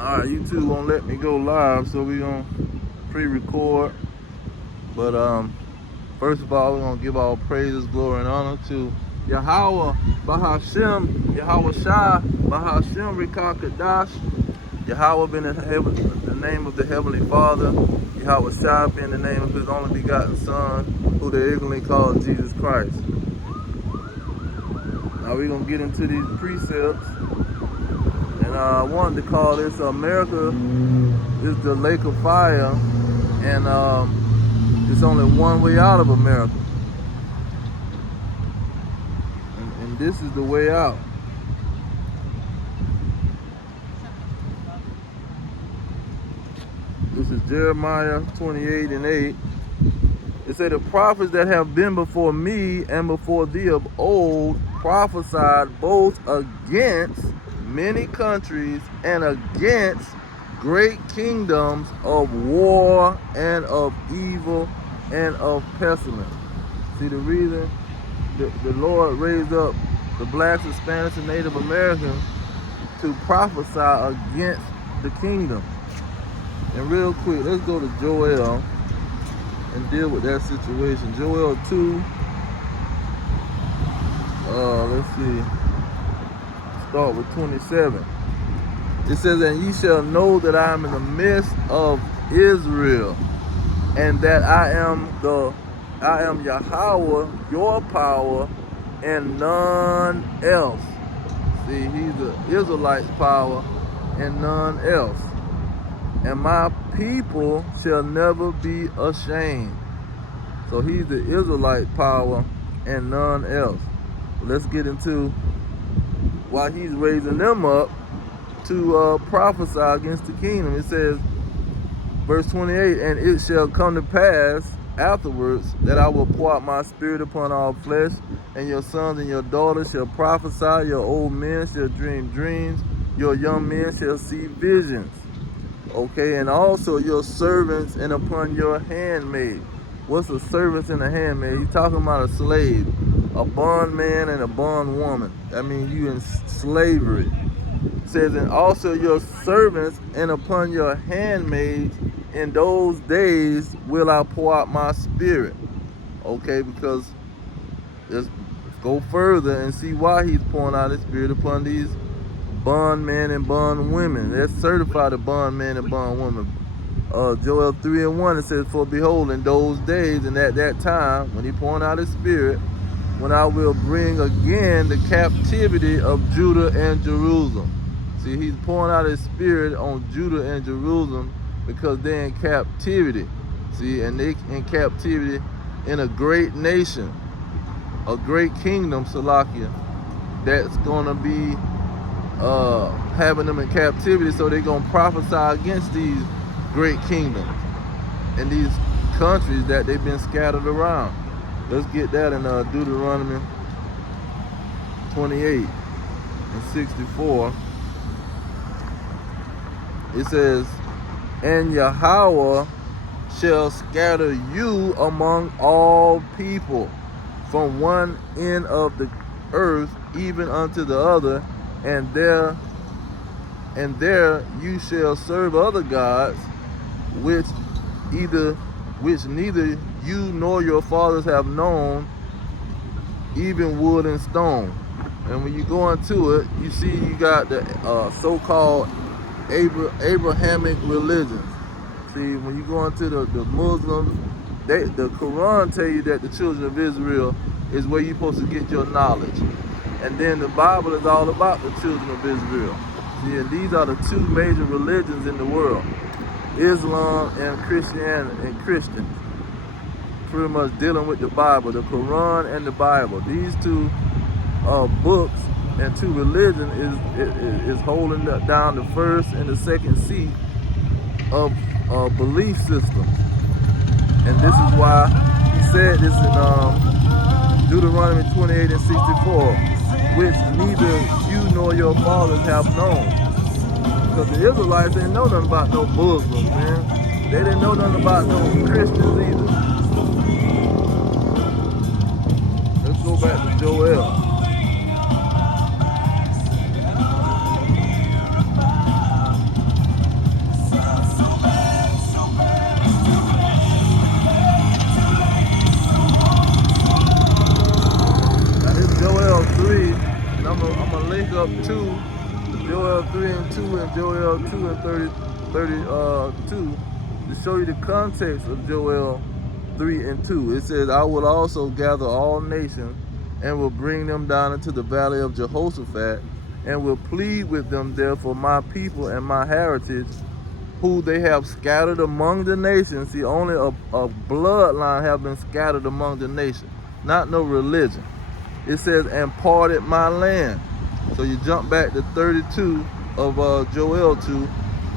Alright, YouTube won't let me go live, so we're gonna pre-record. But first of all, we're gonna give all praises, glory, and honor to Yahweh Bahashem, Yahweh Shai, Bahashem Rikah Kadash, Yahweh being the name of the Heavenly Father, Yahweh Shai being the name of His only begotten Son, who they ignorantly call Jesus Christ. Now we're gonna get into these precepts. And I wanted to call this America is the lake of fire, and it's only one way out of America. And this is the way out. This is Jeremiah 28:8. It said, the prophets that have been before me and before thee of old prophesied both against many countries and against great kingdoms of war and of evil and of pestilence. See, the reason the Lord raised up the blacks, Hispanics, and Native Americans to prophesy against the kingdom. And real quick, let's go to Joel and deal with that situation. Joel 2, let's see, start with 27. It says, and ye shall know that I am in the midst of Israel, and that I am Yahweh, your power, and none else. See, he's the Israelite's power and none else. And my people shall never be ashamed. So he's the Israelite power and none else. Let's get into why he's raising them up to prophesy against the kingdom. It says, verse 28, and it shall come to pass afterwards that I will pour out my spirit upon all flesh, and your sons and your daughters shall prophesy, your old men shall dream dreams, your young men shall see visions. Okay, and also your servants and upon your handmaid. What's a servant and a handmaid? He's talking about a slave, a bondman and a bondwoman. That means you in slavery. It says, and also your servants and upon your handmaids, in those days will I pour out my spirit. Okay, because let's go further and see why he's pouring out his spirit upon these bondmen and bondwomen. Let's certify the bondmen and bondwomen. Joel 3:1, it says, for behold, in those days and at that time, when he pouring out his spirit, when I will bring again the captivity of Judah and Jerusalem. See, he's pouring out his spirit on Judah and Jerusalem because they're in captivity. See, and they in captivity in a great nation, a great kingdom, Salakia, that's gonna be having them in captivity, so they're gonna prophesy against these great kingdoms and these countries that they've been scattered around. Let's get that in Deuteronomy 28 and 64. It says, and Yahweh shall scatter you among all people, from one end of the earth even unto the other, and there you shall serve other gods, which neither you nor your fathers have known, even wood and stone. And when you go into it, you see you got the so-called Abrahamic religions. See, when you go into the Muslims, the Quran tell you that the children of Israel is where you're supposed to get your knowledge. And then the Bible is all about the children of Israel. See, and these are the two major religions in the world, Islam and Christianity and Christians. Pretty much dealing with the Bible, the Quran and the Bible. These two books and two religions is holding down the first and the second seat of belief systems. And this is why he said this in Deuteronomy 28 and 64, which neither you nor your fathers have known. Because the Israelites didn't know nothing about no Muslims, man. They didn't know nothing about no Christians either. Let's go back to Joel. Joel 3 and 2 and Joel 2 and 32 to show you the context of Joel 3 and 2. It says, I will also gather all nations and will bring them down into the valley of Jehoshaphat and will plead with them there for my people and my heritage, who they have scattered among the nations. See, only a bloodline have been scattered among the nations, not no religion. It says, and parted my land. So you jump back to 32 of Joel 2.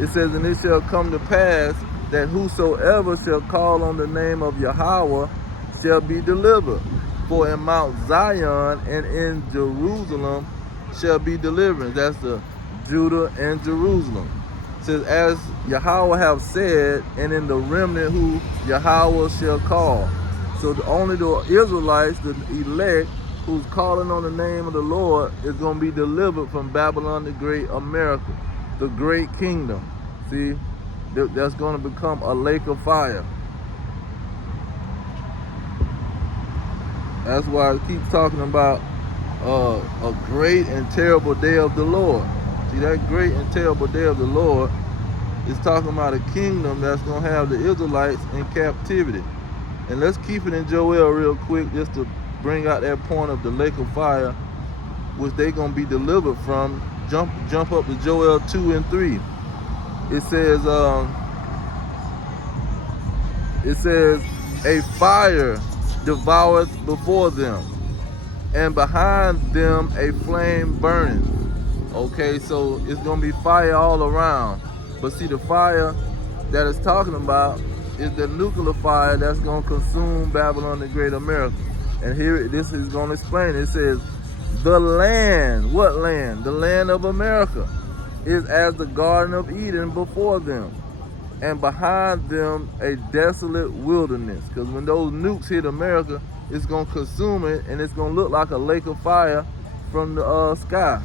It says, and it shall come to pass that whosoever shall call on the name of Yahweh shall be delivered. For in Mount Zion and in Jerusalem shall be deliverance. That's the Judah and Jerusalem. It says, as Yahweh have said, and in the remnant who Yahweh shall call. So only the Israelites, the elect, who's calling on the name of the Lord, is going to be delivered from Babylon the Great, America, the great kingdom. See, that's going to become a lake of fire. That's why it keeps talking about a great and terrible day of the Lord. See, that great and terrible day of the Lord is talking about a kingdom that's going to have the Israelites in captivity. And let's keep it in Joel real quick, just to bring out that point of the lake of fire, which they're going to be delivered from. Jump up to Joel 2 and 3. It says, a fire devoureth before them, and behind them a flame burning. Okay, so it's going to be fire all around. But see, the fire that it's talking about is the nuclear fire that's going to consume Babylon the Great, America. And here, this is going to explain. It says, the land, what land? The land of America is as the Garden of Eden before them, and behind them a desolate wilderness. Because when those nukes hit America, it's going to consume it, and it's going to look like a lake of fire from the sky.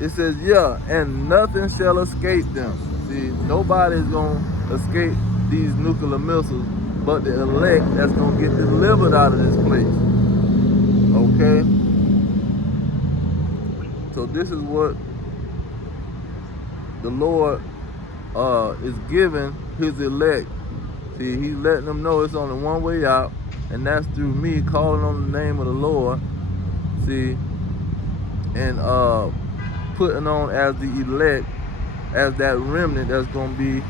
It says, yeah, and nothing shall escape them. See, nobody's going to escape these nuclear missiles but the elect that's going to get delivered out of this place. Okay? So this is what the Lord is giving his elect. See, he's letting them know it's only one way out, and that's through me calling on the name of the Lord. See, and putting on as the elect, as that remnant that's going to be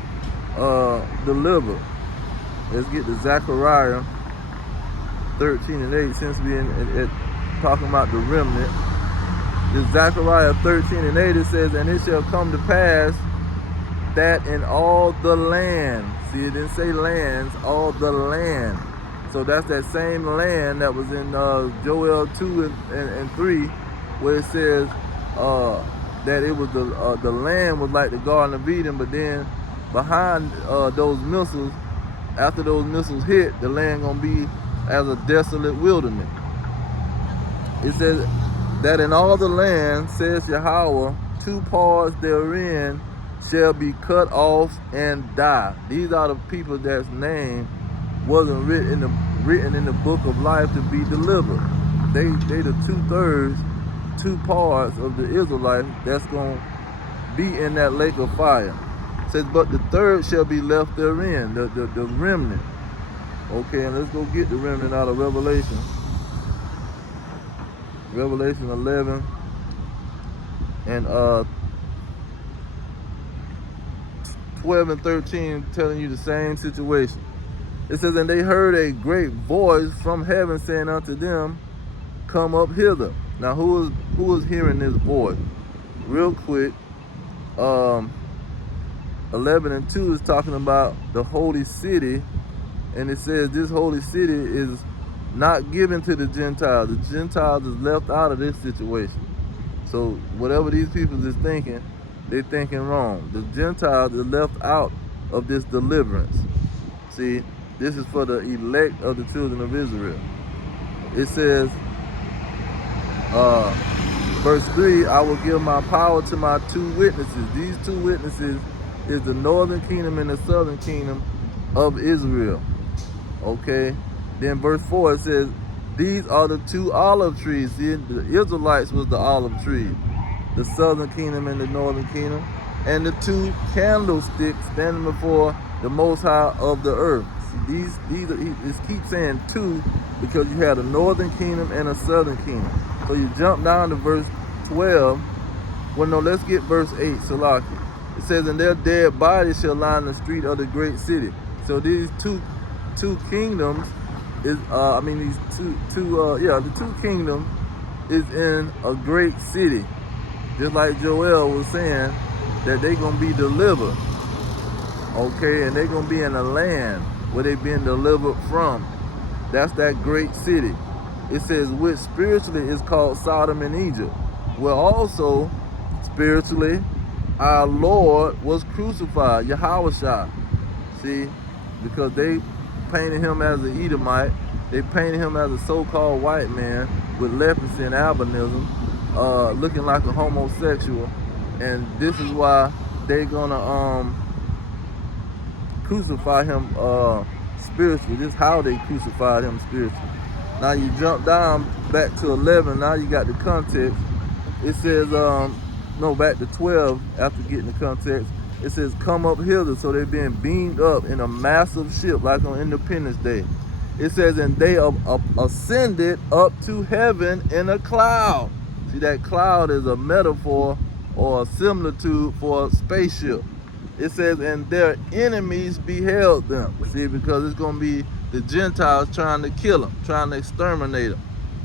delivered. Let's get to Zechariah 13 and 8, since we're talking about the remnant. This Zechariah 13 and 8, it says, and it shall come to pass that in all the land, see, it didn't say lands, all the land. So that's that same land that was in Joel 2 and 3, where it says that it was the land was like the Garden of Eden, but then behind those missiles, after those missiles hit, the land gonna be as a desolate wilderness. It says that in all the land, says Yahweh, 2 parts therein shall be cut off and die. These are the people that's name wasn't written in the book of life to be delivered. They the 2/3, 2 parts of the Israelites that's gonna be in that lake of fire. It says, but the 3rd shall be left therein, the remnant. Okay, and let's go get the remnant out of Revelation. Revelation 11 and 12 and 13, telling you the same situation. It says, and they heard a great voice from heaven saying unto them, come up hither. Now who is hearing this voice? Real quick, 11 and 2 is talking about the holy city, and it says this holy city is not given to the Gentiles. The Gentiles is left out of this situation. So whatever these people is thinking, they're thinking wrong. The Gentiles is left out of this deliverance. See, this is for the elect of the children of Israel. It says, verse 3, I will give my power to my 2 witnesses. These 2 witnesses is the northern kingdom and the southern kingdom of Israel. Okay? Then verse 4, it says, these are the 2 olive trees. See, the Israelites was the olive tree. the southern kingdom and the northern kingdom, and the two candlesticks standing before the Most High of the earth. See, these are, it keeps saying two because you have a northern kingdom and a southern kingdom. So you jump down to verse 12. Well, no, let's get verse 8, Salaki. It says, and their dead bodies shall line the street of the great city. So these two kingdoms is, the two kingdoms is in a great city. Just like Joel was saying, that they're going to be delivered. Okay, and they're going to be in a land where they're being delivered from. That's that great city. It says, which spiritually is called Sodom and Egypt. Well, also, spiritually, our Lord was crucified, Yahushua. See, because they painted him as an Edomite. They painted him as a so-called white man with leprosy and albinism, looking like a homosexual. And this is why they're gonna crucify him spiritually. This is how they crucified him spiritually. Now you jump down back to 11. Now you got the context. It says, back to 12 after getting the context. It says, come up hither. So they're being beamed up in a massive ship like on Independence Day. It says, and they ascended up to heaven in a cloud. See, that cloud is a metaphor or a similitude for a spaceship. It says, and their enemies beheld them. See, because it's going to be the Gentiles trying to kill them, trying to exterminate them.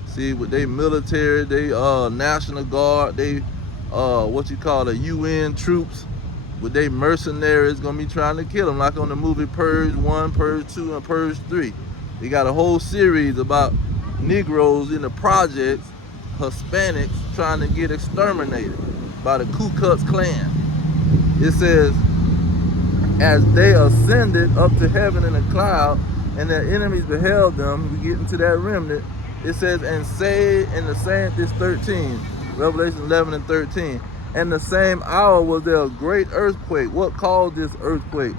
See, with they military, they National Guard, they UN troops, with they mercenaries gonna be trying to kill them, like on the movie Purge 1, Purge 2, and Purge 3. They got a whole series about Negroes in the projects, Hispanics trying to get exterminated by the Ku Klux Klan. It says, as they ascended up to heaven in a cloud, and their enemies beheld them. We get into that remnant. It says, and say in the same, this 13, Revelation 11 and 13, and the same hour was there a great earthquake. What caused this earthquake?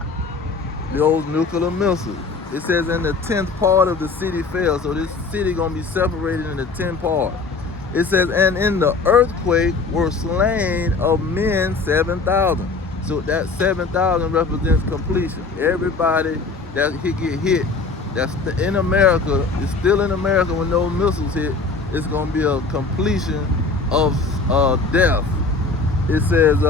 The old nuclear missiles. It says, and the 10th part of the city fell. So this city gonna be separated into 10 parts. It says, and in the earthquake were slain of men 7,000. So that 7,000 represents completion. Everybody that get hit, that's in America, is still in America when those missiles hit, it's gonna be a completion of death. It says,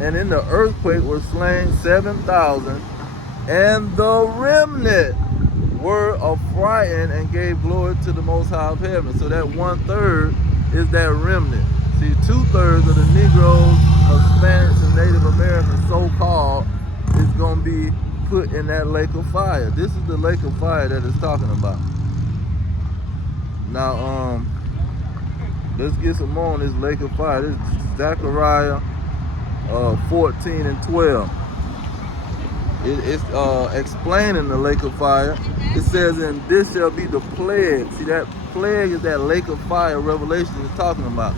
and in the earthquake were slain 7,000, and the remnant were affrighted and gave glory to the Most High of heaven. So that 1/3 is that remnant. See, 2/3 of the Negroes, Hispanics, and Native Americans, so-called, is going to be put in that lake of fire. This is the lake of fire that it's talking about. Now, let's get some more on this lake of fire. This is Zechariah 14 and 12. It's explaining the lake of fire. It says, and this shall be the plague. See, that plague is that lake of fire Revelation is talking about,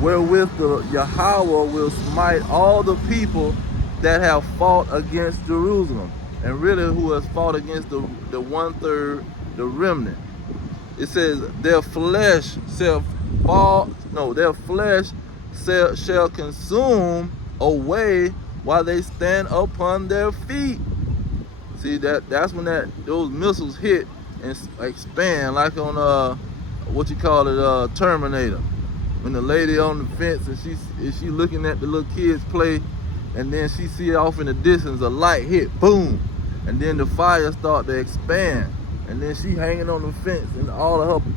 wherewith the Yahweh will smite all the people that have fought against Jerusalem. And really, who has fought against the 1/3, the remnant. It says, their flesh shall shall consume away while they stand upon their feet. See, that's when those missiles hit and expand, like on Terminator. When the lady on the fence and she looking at the little kids play, and then she see off in the distance a light hit, boom, and then the fire start to expand, and then she hanging on the fence, and all of her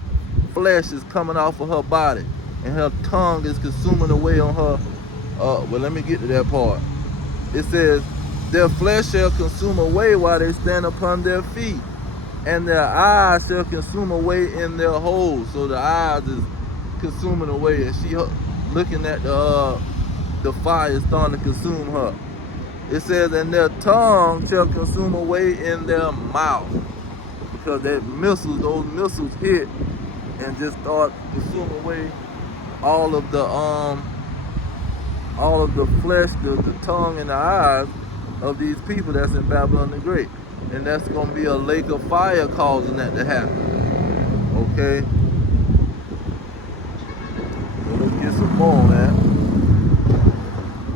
flesh is coming off of her body, and her tongue is consuming away on her. Well, let me get to that part. It says, their flesh shall consume away while they stand upon their feet, and their eyes shall consume away in their holes. So the eyes is consuming away, and she looking at the fire starting to consume her. It says, and their tongue shall consume away in their mouth, because those missiles hit and just start to consume away all of the flesh, the tongue, and the eyes of these people that's in Babylon the Great. And that's going to be a lake of fire causing that to happen. Okay? more on that.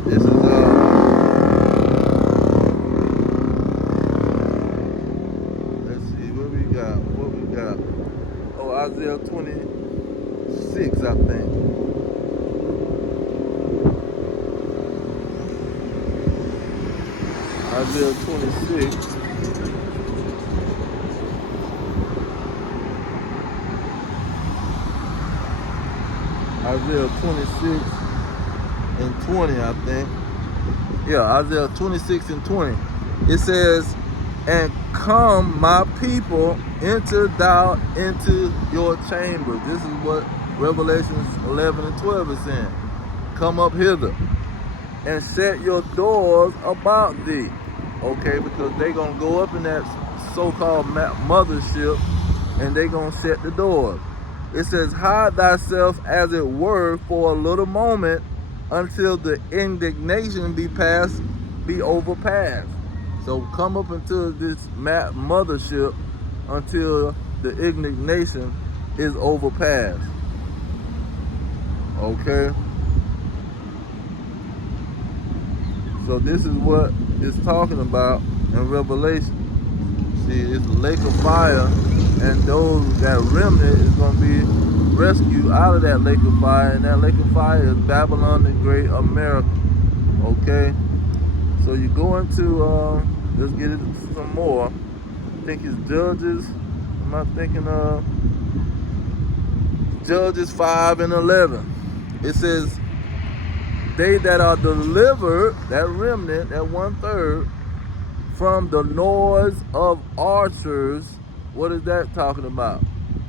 This is let's see what we got. Oh, Isaiah 26, I think. Isaiah 26. Isaiah 26 and 20, I think. Yeah, Isaiah 26 and 20. It says, and come, my people, enter thou into your chambers. This is what Revelations 11 and 12 is saying. Come up hither and set your doors about thee. Okay, because they going to go up in that so-called mothership and they going to shut the doors. It says, hide thyself as it were for a little moment until the indignation be overpassed. So come up into this mothership until the indignation is overpassed. Okay. So this is what it's talking about in Revelation. See, it's a lake of fire, and that remnant is going to be rescued out of that lake of fire, and that lake of fire is Babylon the Great America. Okay, so you go into let's get it some more. I think it's Judges. I'm not thinking of Judges 5 and 11. It says, they that are delivered, that remnant, that 1/3, from the noise of archers. What is that talking about?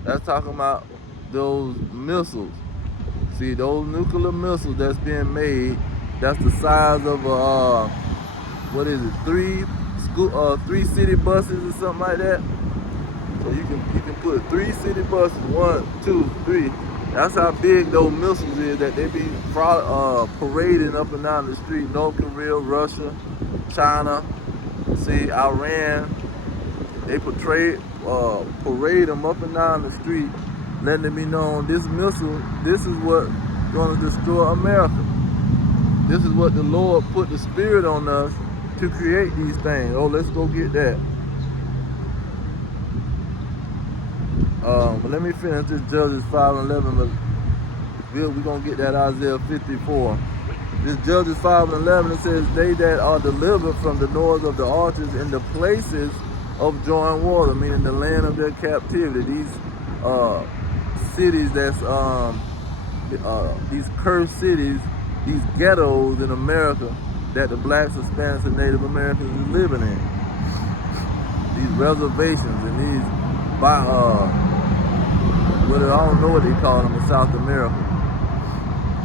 That's talking about those missiles. See, those nuclear missiles that's being made, that's the size of what is it, three city buses or something like that. So you can put 3 city buses, 1, 2, 3. That's how big those missiles is that they be parading up and down the street. North Korea, Russia, China, see, Iran. They parade them up and down the street, letting it be known this missile, this is what gonna destroy America. This is what the Lord put the spirit on us to create these things. Oh, let's go get that. But let me finish this Judges 5 and 11, but we're going to get that Isaiah 54. This Judges 5 and 11, it says, they that are delivered from the noise of the archers in the places of joy and water, meaning the land of their captivity. These cities that's, these cursed cities, these ghettos in America that the blacks, Hispanics, and Native Americans are living in. These reservations and these, I don't know what they call them in South America.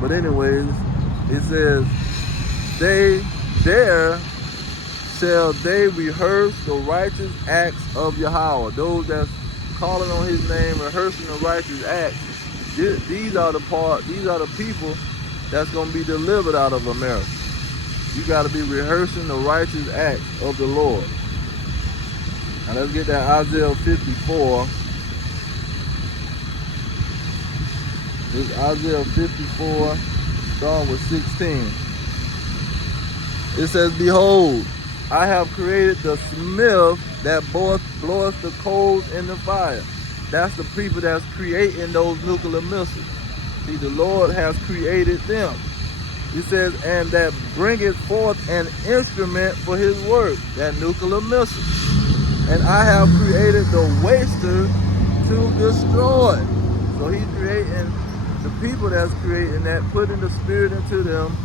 But anyways, it says, there shall they rehearse the righteous acts of Yahweh. Those that's calling on his name, rehearsing the righteous acts. These are the people that's going to be delivered out of America. You got to be rehearsing the righteous acts of the Lord. Now let's get that Isaiah 54. This is Isaiah 54, starting with 16. It says, behold, I have created the smith that bloweth the coals in the fire. That's the people that's creating those nuclear missiles. See, the Lord has created them. He says, and that bringeth forth an instrument for his work, that nuclear missile. And I have created the waster to destroy. So he's creating the people that's creating that, putting the spirit into them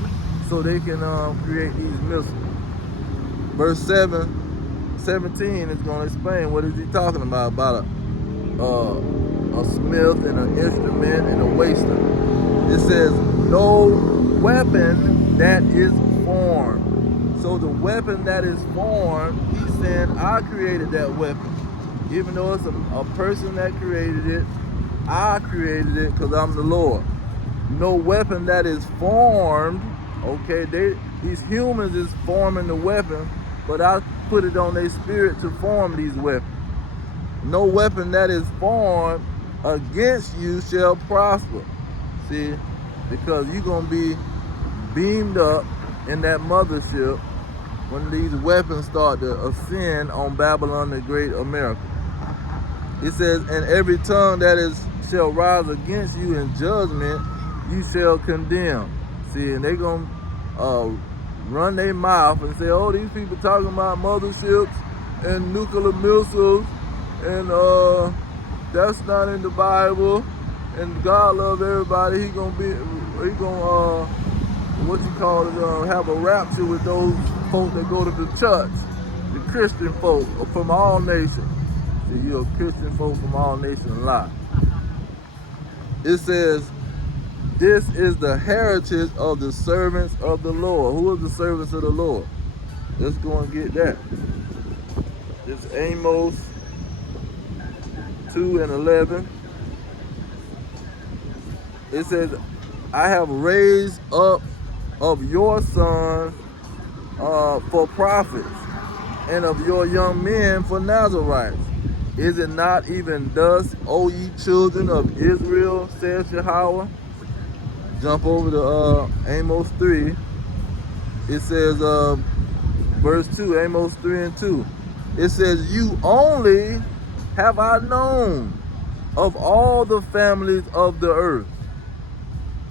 so they can create these missiles. Verse 17 is going to explain what is he talking about a smith and an instrument and a waster. It says, no weapon that is formed. So the weapon that is formed, he's saying, I created that weapon. Even though it's a person that created it, I created it because I'm the Lord. No weapon that is formed, okay, these humans is forming the weapon, but I put it on their spirit to form these weapons. No weapon that is formed against you shall prosper. See, because you're going to be beamed up in that mothership when these weapons start to ascend on Babylon the Great America. It says, and every tongue that shall rise against you in judgment, you shall condemn. See, and they're going to run their mouth and say, oh, these people talking about motherships and nuclear missiles, and that's not in the Bible, and God loves everybody. He gonna have a rapture with those folk that go to the church, the Christian folk from all nations. See, you're a Christian folk from all nations lie. It says, this is the heritage of the servants of the Lord. Who are the servants of the Lord? Let's go and get that. It's Amos 2:11. It says, I have raised up of your sons for prophets, and of your young men for Nazarites. Is it not even thus, O ye children of Israel, saith Yahweh? Jump over to Amos 3. It says, verse 2, Amos 3:2. It says, you only have I known of all the families of the earth.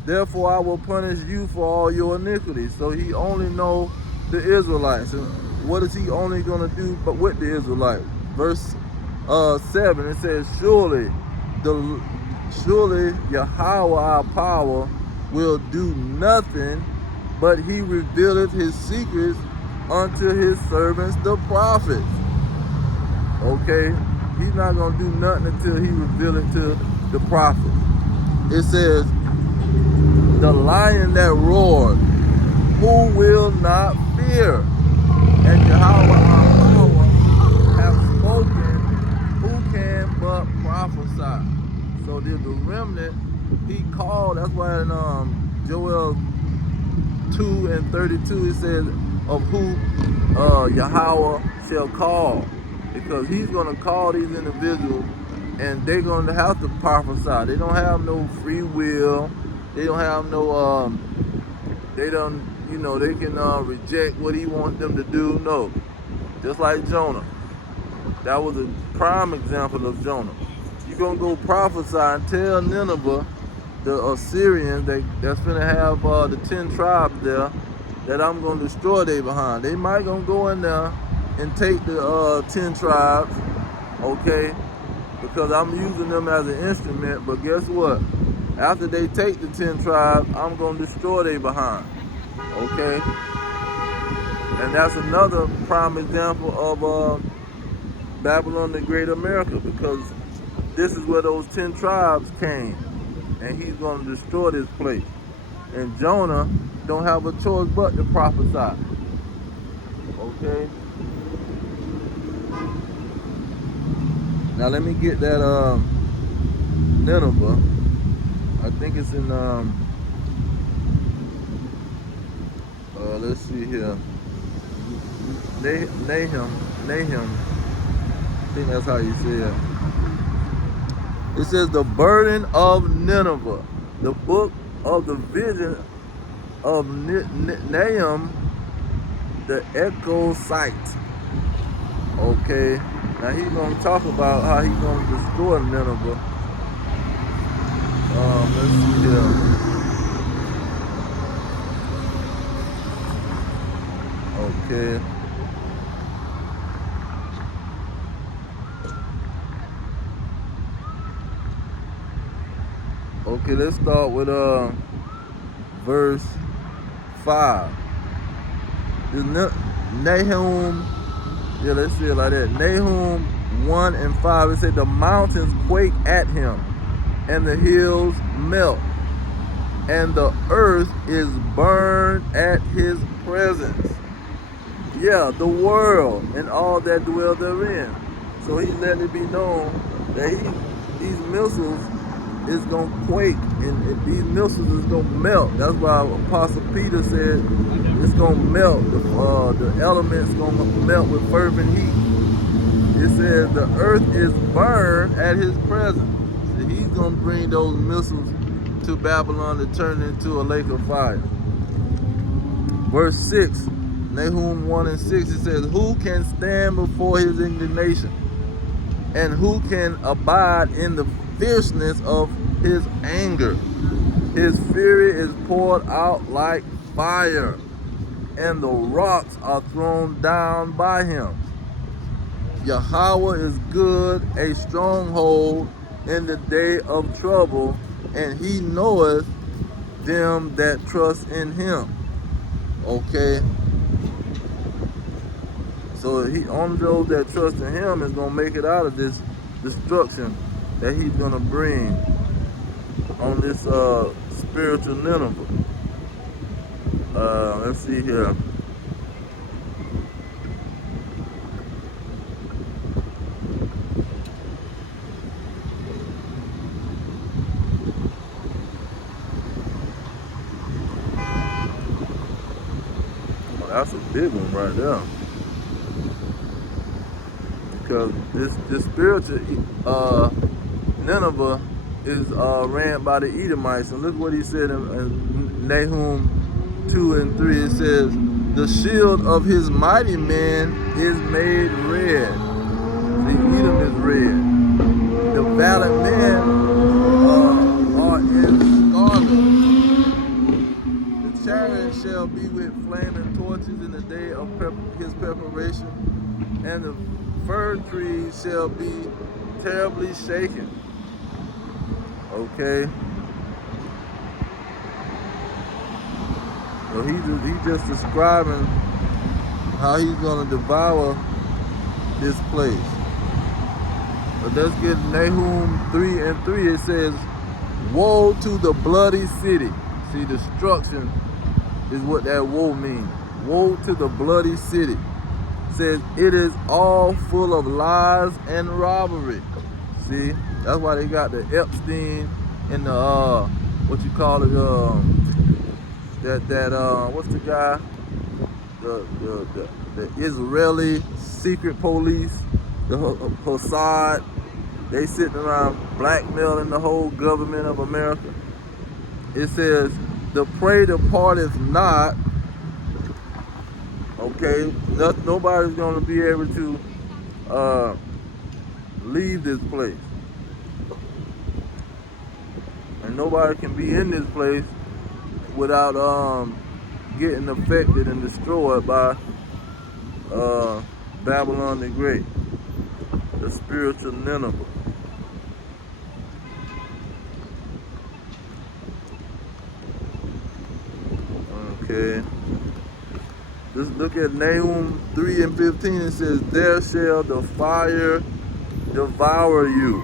Therefore I will punish you for all your iniquities. So he only know the Israelites. And what is he only going to do but with the Israelites? Verse 7, it says, surely Yahweh our power will do nothing, but he revealeth his secrets unto his servants the prophets. Okay, he's not going to do nothing until he reveal it to the prophets. It says, the lion that roared, who will not fear? And Yahweh our power have spoken, who can but prophesy? So there's the remnant he called. That's why in Joel 2:32 it says, of who Yahweh shall call. Because he's going to call these individuals, and they're going to have to prophesy. They don't have no free will. They don't have no, they can reject what he wants them to do. No. Just like Jonah. That was a prime example of Jonah. You're going to go prophesy and tell Nineveh, the Assyrians that's going to have the 10 tribes there, that I'm going to destroy they behind. They might going to go in there and take the 10 tribes, okay, because I'm using them as an instrument. But guess what? After they take the 10 tribes, I'm going to destroy they behind, okay? And that's another prime example of Babylon the Great America, because this is where those 10 tribes came, and he's going to destroy this place. And Jonah don't have a choice but to prophesy, okay? Now let me get that Nineveh. I think it's in let's see here. Nahum. I think that's how you say it. It says the burden of Nineveh. The book of the vision of Nahum, the echo site. Okay. Now he's going to talk about how he's going to destroy Nineveh. Let's see here. Okay. Okay, let's start with verse 5. Nahum, yeah, let's see it like that. Nahum 1:5, it said the mountains quake at him, and the hills melt, and the earth is burned at his presence. Yeah, the world and all that dwell therein. So he's letting it be known that these missiles is going to quake, and these missiles is going to melt. That's why Apostle Peter said it's going to melt. The elements going to melt with fervent heat. It says the earth is burned at his presence. So he's going to bring those missiles into Babylon to turn into a lake of fire. Verse 6, Nahum 1 and 6, it says, who can stand before his indignation? And who can abide in the fierceness of his anger? His fury is poured out like fire, and the rocks are thrown down by him. Yahweh is good, a stronghold in the day of trouble, and he knoweth them that trust in him. Okay? So he only those that trust in him is going to make it out of this destruction that he's going to bring on this spiritual Nineveh. Let's see here. Oh, that's a big one right there. Because this spiritual Nineveh is ran by the Edomites. And look what he said in Nahum 2 and 3. It says, the shield of his mighty men is made red. See, Edom is red. The valiant men are in scarlet. The chariot shall be with flaming torches in the day of his preparation, and the fir trees shall be terribly shaken. Okay. So he's just describing how he's going to devour this place. But let's get Nahum 3 and 3. It says, woe to the bloody city. See, destruction is what that woe means. Woe to the bloody city. It says, it is all full of lies and robbery. See, that's why they got the Epstein and the, what you call it, what's the guy? The Israeli secret police, the Mossad. They sitting around blackmailing the whole government of America. It says, the prey departeth not. Okay, nobody's going to be able to leave this place. And nobody can be in this place without getting affected and destroyed by Babylon the Great, the spiritual Nineveh. Okay. Just look at Nahum 3 and 15. It says, there shall the fire devour you.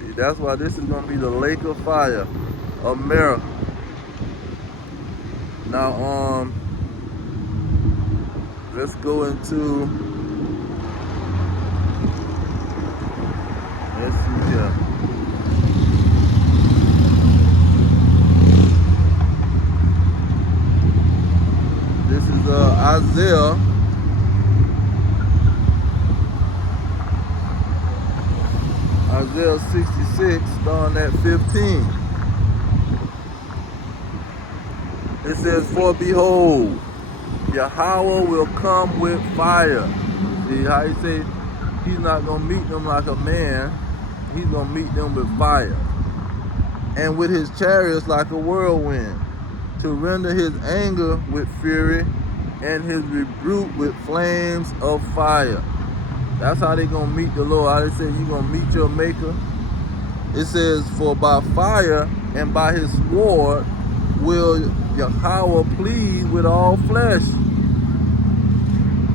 See, that's why this is going to be the lake of fire, America. Now, let's go into, let's see here. This is Isaiah. Isaiah 66, starting at 15. It says, for behold, Yahweh will come with fire. See how he say he's not going to meet them like a man. He's going to meet them with fire. And with his chariots like a whirlwind, to render his anger with fury and his rebuke with flames of fire. That's how they going to meet the Lord. How they say you're going to meet your maker. It says, for by fire and by his sword will Yahweh plead with all flesh.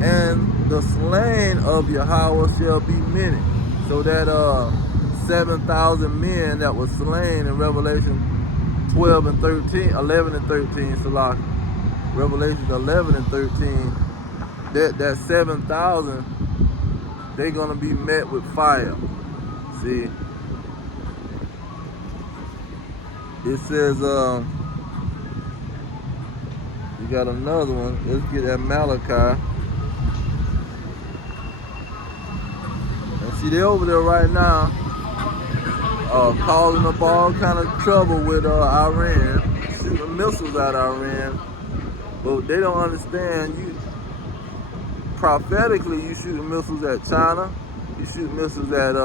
And the slain of Yahweh shall be many. So that 7,000 men that were slain in Revelation 12 and 13, 11 and 13, Salah, Revelation 11 and 13, that 7,000, they're going to be met with fire. See? It says, you got another one. Let's get at Malachi. And see, they're over there right now causing up all kind of trouble with Iran, shooting missiles at Iran. But they don't understand, you prophetically you shooting missiles at China, you shooting missiles at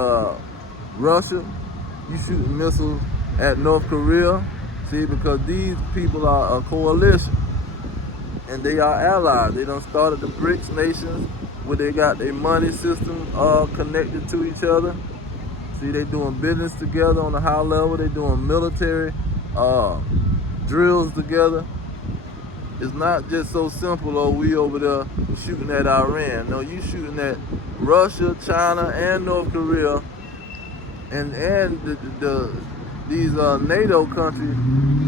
Russia, you shooting missiles at North Korea. See, because these people are a coalition and they are allies. They done started the BRICS nations where they got their money system connected to each other. See, they doing business together on a high level. They doing military drills together. It's not just so simple, oh, we over there shooting at Iran. No, you shooting at Russia, China, and North Korea, and these NATO countries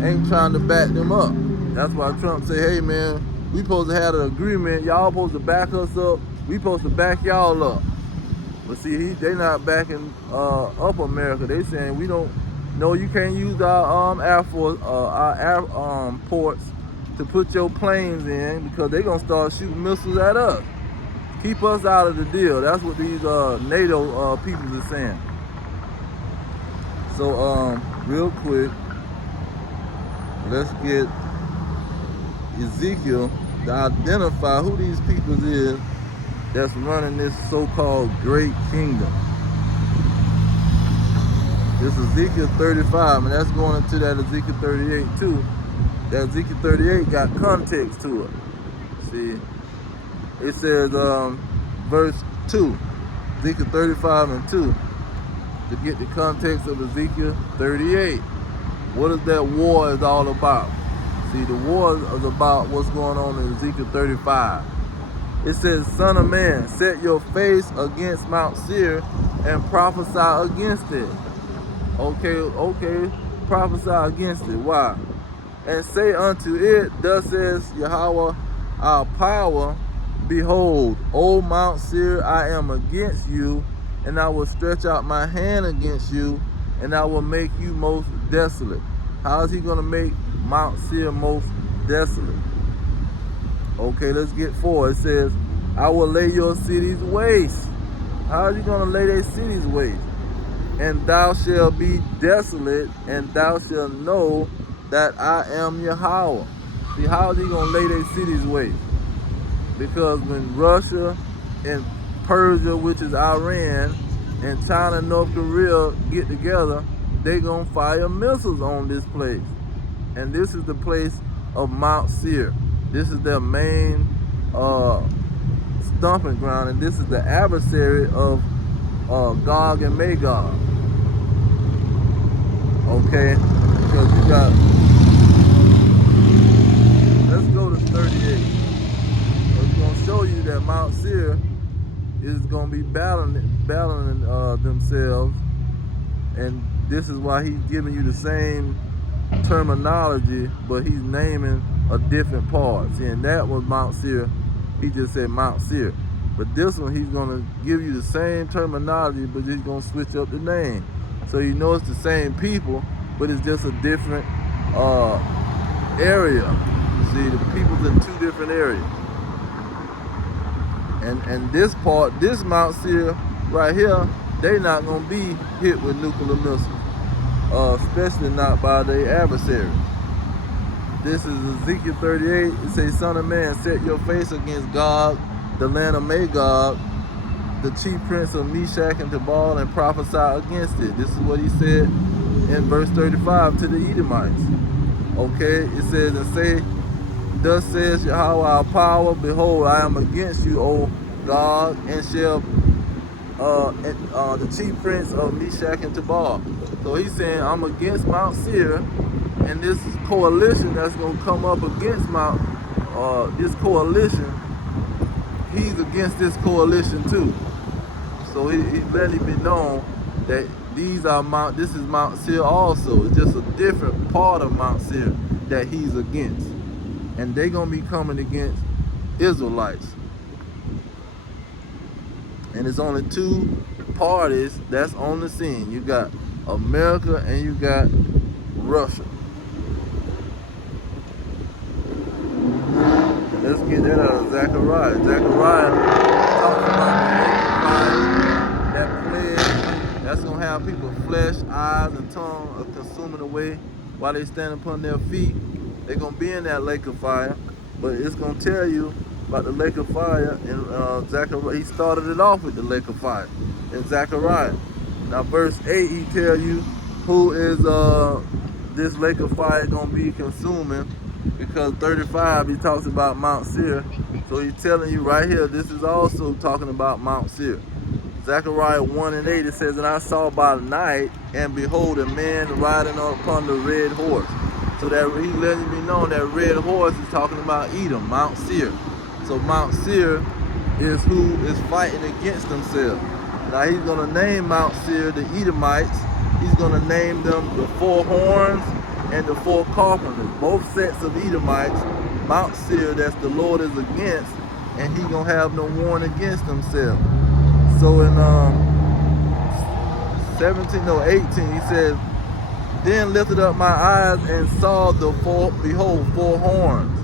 ain't trying to back them up. That's why Trump say, hey man, we supposed to have an agreement. Y'all supposed to back us up. We supposed to back y'all up. But see, they not backing up America. They saying we don't. No, you can't use our air force, our air ports to put your planes in because they gonna start shooting missiles at us. Keep us out of the deal. That's what these NATO people are saying. So real quick, let's get Ezekiel to identify who these people is that's running this so-called great kingdom. This is Ezekiel 35, and that's going into that Ezekiel 38 too. That Ezekiel 38 got context to it. See, it says verse 2, Ezekiel 35 and 2, to get the context of Ezekiel 38. What is that war is all about? See, the war is about what's going on in Ezekiel 35. It says, son of man, set your face against Mount Seir and prophesy against it. Okay, prophesy against it. Why? And say unto it, thus says Yahweh our power, behold, O Mount Seir, I am against you, and I will stretch out my hand against you, and I will make you most desolate. How is he going to make Mount Seir most desolate? Okay, let's get forward. It says, I will lay your cities waste. How is he going to lay their cities waste? And thou shalt be desolate, and thou shalt know that I am Yahweh. See, how is he going to lay their cities waste? Because when Russia and Persia, which is Iran, and China and North Korea get together, they going to fire missiles on this place. And this is the place of Mount Seir. This is their main stomping ground, and this is the adversary of Gog and Magog. Okay, because you got, let's go to 38. It's going to show you that Mount Seir is going to be battling themselves, and this is why he's giving you the same terminology, but he's naming a different part. See, and that was Mount Seir. He just said Mount Seir. But this one, he's going to give you the same terminology, but he's going to switch up the name. So you know it's the same people, but it's just a different area. See, the people's in two different areas. And this part, this Mount Seir right here, they not going to be hit with nuclear missiles, especially not by their adversaries. This is Ezekiel 38. It says, son of man, set your face against Gog, the land of Magog, the chief prince of Meshach and Tubal, and prophesy against it. This is what he said in verse 35 to the Edomites. Okay, it says, and say, thus says Yahweh our power, behold, I am against you, O Gog, and shall the chief prince of Meshach and Tubal. So he's saying, I'm against Mount Seir, and this coalition that's going to come up against this coalition, he's against this coalition too. So he let it be known that this is Mount Seir also. It's just a different part of Mount Seir that he's against. And they're going to be coming against Israelites. And it's only two parties that's on the scene. You got America and you got Russia. And let's get that out of Zechariah. Zechariah talks about the lake of fire, that plague that's going to gonna have people flesh, eyes, and tongue are consuming away while they stand upon their feet. They're gonna be in that lake of fire, but it's gonna tell you about the lake of fire in Zechariah. He started it off with the lake of fire in Zechariah. Now verse 8, he tell you who is this lake of fire gonna be consuming, because 35 he talks about Mount Seir. So he's telling you right here, this is also talking about Mount Seir. Zechariah 1 and 8, it says, and I saw by night, and behold, a man riding upon the red horse. So that he letting me know that red horse is talking about Edom, Mount Seir. So Mount Seir is who is fighting against themselves. Now he's going to name Mount Seir the Edomites. He's going to name them the four horns and the four carpenters. Both sets of Edomites, Mount Seir, that's the Lord is against, and he going to have no warning against themselves. So in 18, he says, then lifted up my eyes and saw behold, four horns.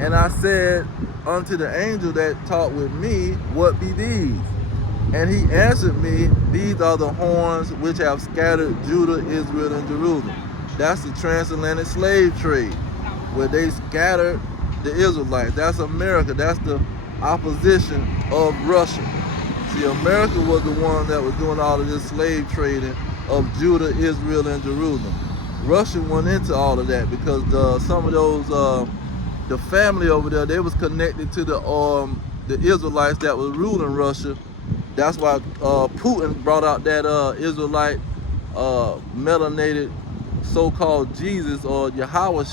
And I said unto the angel that talked with me, what be these? And he answered me, these are the horns which have scattered Judah, Israel, and Jerusalem. That's the transatlantic slave trade, where they scattered the Israelites. That's America. That's the opposition of Russia. See, America was the one that was doing all of this slave trading of Judah, Israel, and Jerusalem. Russia went into all of that because some of those, the family over there, they was connected to the Israelites that was ruling Russia. That's why Putin brought out that Israelite melanated so-called Jesus or Yahweh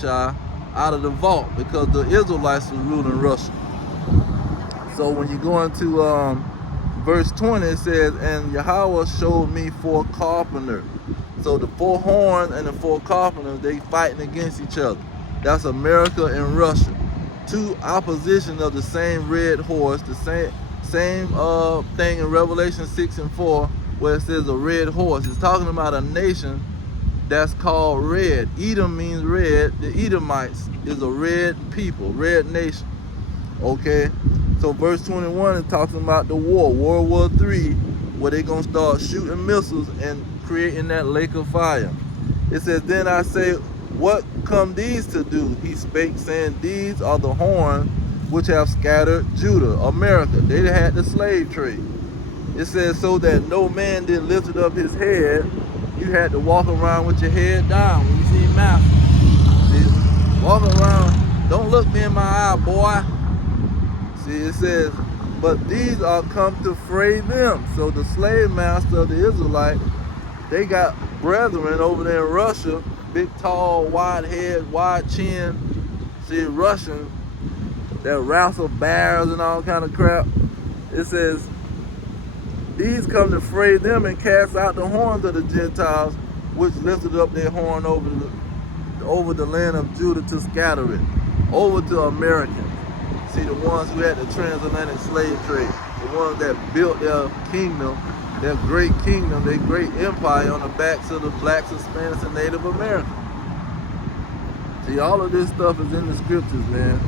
out of the vault, because the Israelites were ruling Russia. So when you go into verse 20, it says, and Yahweh showed me four carpenters. So the four horns and the four carpenters, they fighting against each other. That's America and Russia. Two opposition of the same red horse, the same thing in Revelation 6 and 4, where it says a red horse. It's talking about a nation that's called red. Edom means red. The Edomites is a red people, red nation. Okay? So verse 21 is talking about the war, World War III, where they're going to start shooting missiles and creating that lake of fire. It says, then I say, what come these to do? He spake, saying, these are the horns which have scattered Judah, America. They had the slave trade. It says, so that no man did lift up his head. You had to walk around with your head down when you see master. Walk around, don't look me in my eye, boy. See, it says, but these are come to fray them. So the slave master of the Israelite, they got brethren over there in Russia, big, tall, wide head, wide chin. See, Russian, that wrestle bears and all kind of crap. It says, these come to fray them and cast out the horns of the Gentiles, which lifted up their horn over the land of Judah to scatter it, over to Americans. See, the ones who had the transatlantic slave trade, the ones that built their kingdom, their great kingdom, their great empire on the backs of the blacks, Hispanics, and Native Americans. See, all of this stuff is in the scriptures, man.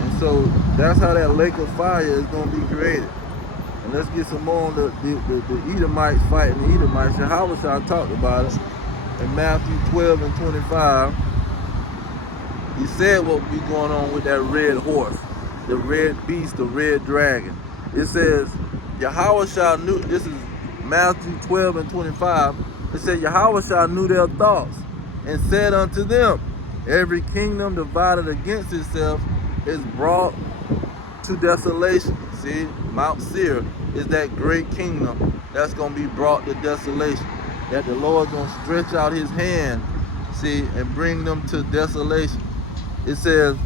And so that's how that lake of fire is going to be created. And let's get some more on the Edomites fighting the Edomites. And Yahweh talked about it in Matthew 12 and 25. He said what would be going on with that red horse, the red beast, the red dragon. It says, Yahweh knew, this is Matthew 12 and 25. It said, Yahweh knew their thoughts and said unto them, every kingdom divided against itself is brought to desolation. See, Mount Seir is that great kingdom that's going to be brought to desolation. That the Lord's going to stretch out his hand, see, and bring them to desolation. It says,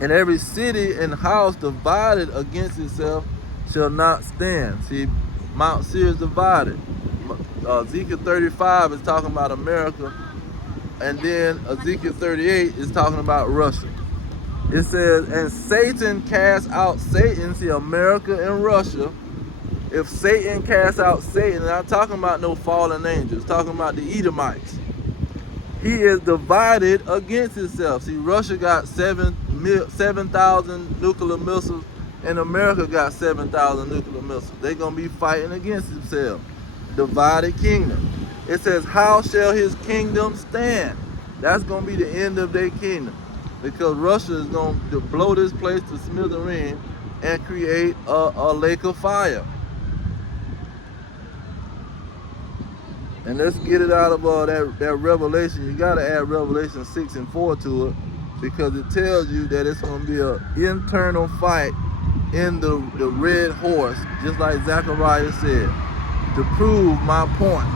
and every city and house divided against itself shall not stand. See, Mount Seir is divided. Ezekiel 35 is talking about America, and then Ezekiel 38 is talking about Russia. It says, and Satan cast out Satan, see, America and Russia. If Satan casts out Satan, and I'm talking about no fallen angels, talking about the Edomites. He is divided against himself. See, Russia got 7,000 nuclear missiles. And America got 7,000 nuclear missiles. They're going to be fighting against themselves. Divided kingdom. It says, how shall his kingdom stand? That's going to be the end of their kingdom. Because Russia is going to blow this place to smithereens and create a lake of fire. And let's get it out of that Revelation. You got to add Revelation 6 and 4 to it, because it tells you that it's going to be an internal fight in the red horse, just like Zechariah said, to prove my point.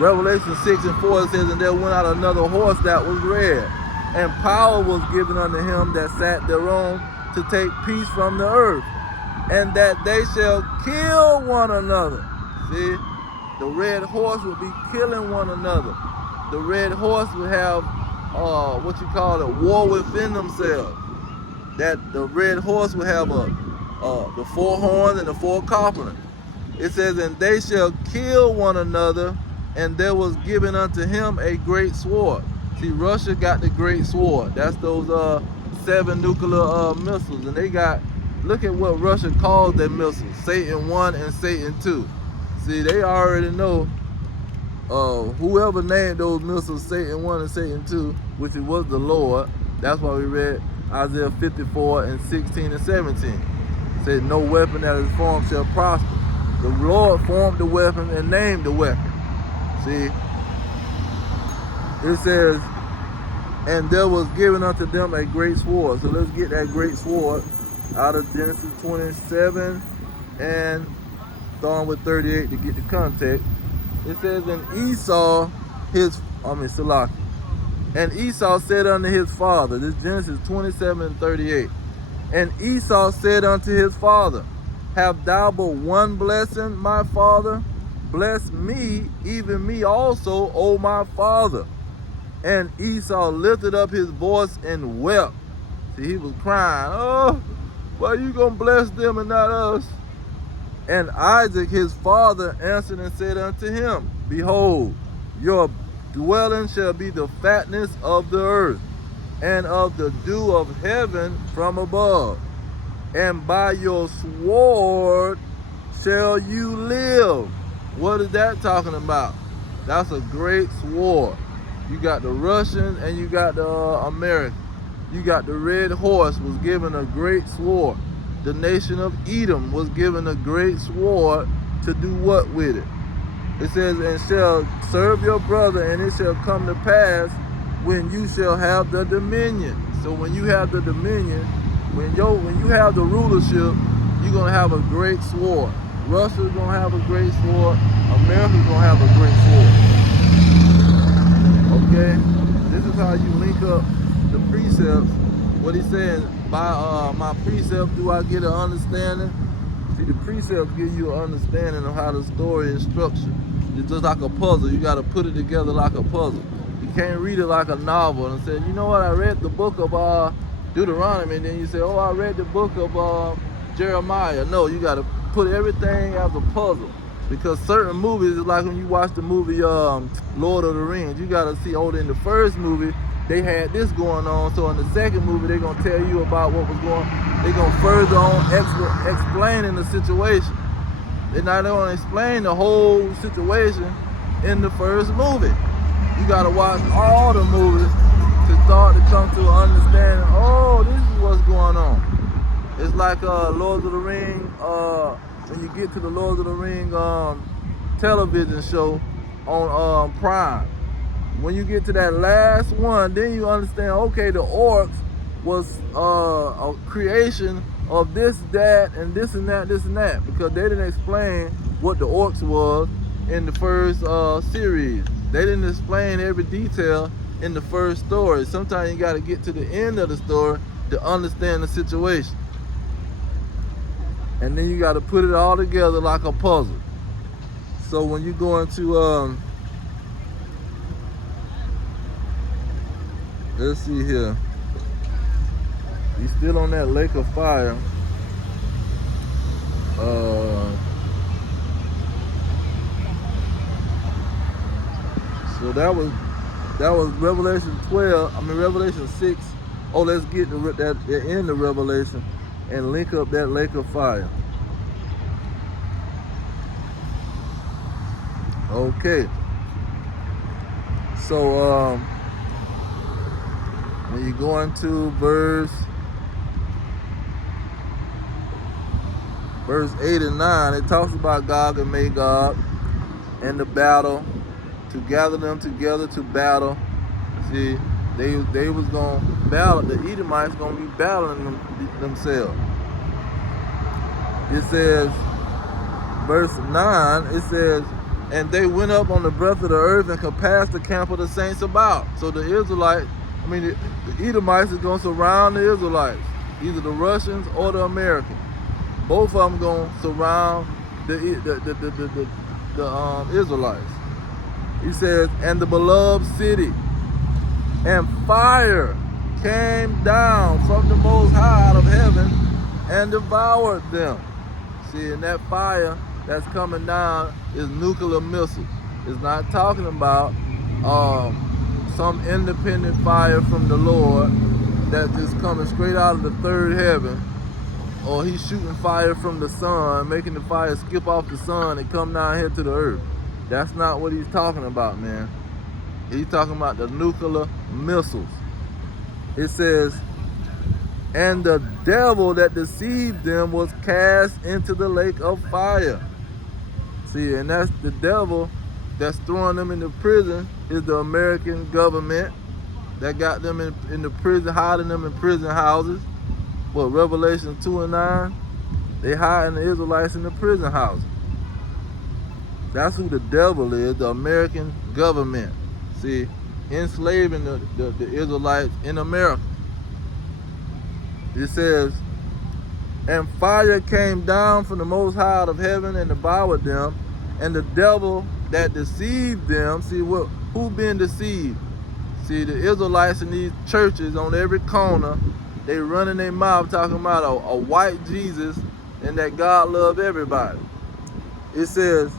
Revelation 6 and 4 says, and there went out another horse that was red, and power was given unto him that sat thereon to take peace from the earth, and that they shall kill one another. See? The red horse will be killing one another. The red horse will have what you call a war within themselves. That the red horse will have the four horns and the four carpenters. It says, and they shall kill one another, and there was given unto him a great sword. See, Russia got the great sword. That's those 7 nuclear missiles. And they got, look at what Russia calls their missiles. Satan 1 and Satan 2. See, they already know whoever named those missiles Satan 1 and Satan 2, which it was the Lord. That's why we read Isaiah 54 and 16 and 17. It said, no weapon that is formed shall prosper. The Lord formed the weapon and named the weapon. See, it says, and there was given unto them a great sword. So let's get that great sword out of Genesis 27 and starting with 38 to get the context. It says, and Esau, Salaki. And Esau said unto his father, this is Genesis 27 and 38. And Esau said unto his father, have thou but one blessing, my father? Bless me, even me also, O my father. And Esau lifted up his voice and wept. See, he was crying, oh, why you gonna bless them and not us? And Isaac his father answered and said unto him, behold, your dwelling shall be the fatness of the earth, and of the dew of heaven from above. And by your sword shall you live. What is that talking about? That's a great sword. You got the Russians and you got the Americans. You got the red horse was given a great sword. The nation of Edom was given a great sword to do what with it? It says, and shall serve your brother, and it shall come to pass when you shall have the dominion. So when you have the dominion, when you have the rulership, you're gonna have a great sword. Russia's gonna have a great sword. America's gonna have a great sword. Okay? This is how you link up the precepts. What he's saying, by my precept do I get an understanding? See, the precepts give you an understanding of how the story is structured. It's just like a puzzle. You got to put it together like a puzzle. You can't read it like a novel and say, you know what, I read the book of Deuteronomy, and then you say, oh, I read the book of Jeremiah. No, you got to put everything as a puzzle. Because certain movies, is like when you watch the movie Lord of the Rings, you got to see, oh, in the first movie, they had this going on, so in the second movie, they're going to tell you about what was going on. They're going to further on explaining the situation. They're not going to explain the whole situation in the first movie. You got to watch all the movies to start to come to an understanding, oh, this is what's going on. It's like Lord of the Ring, when you get to the Lord of the Ring television show on Prime. When you get to that last one, then you understand, okay, the orcs was a creation of this, that, and this and that, because they didn't explain what the orcs was in the first series. They didn't explain every detail in the first story. Sometimes you got to get to the end of the story to understand the situation. And then you got to put it all together like a puzzle. So when you go into let's see here. He's still on that lake of fire. So that was Revelation 12. Revelation 6 Oh, let's get to that in the Revelation and link up that lake of fire. Okay. So when you go into verse 8 and 9, it talks about Gog and Magog and the battle, to gather them together to battle. See, they was gonna battle. The Edomites gonna be battling themselves. It says, verse 9, it says, and they went up on the breadth of the earth and compassed the camp of the saints about. So the Israelites, the Edomites is gonna surround the Israelites, either the Russians or the Americans. Both of them gonna surround the Israelites. He says, and the beloved city, and fire came down from the Most High out of heaven and devoured them. See, and that fire that's coming down is nuclear missiles. It's not talking about some independent fire from the Lord that is coming straight out of the third heaven, or he's shooting fire from the sun, making the fire skip off the sun and come down here to the earth. That's not what he's talking about, man. He's talking about the nuclear missiles. It says, and the devil that deceived them was cast into the lake of fire. See, and that's the devil that's throwing them into prison, is the American government that got them in the prison, hiding them in prison houses. Well, Revelation 2 and 9, they hiding the Israelites in the prison houses. That's who the devil is, the American government. See, enslaving the Israelites in America. It says, and fire came down from the Most High out of heaven and devoured them, and the devil that deceived them. See, who been deceived? See, the Israelites in these churches on every corner, they running their mouth talking about a white Jesus and that God love everybody. It says,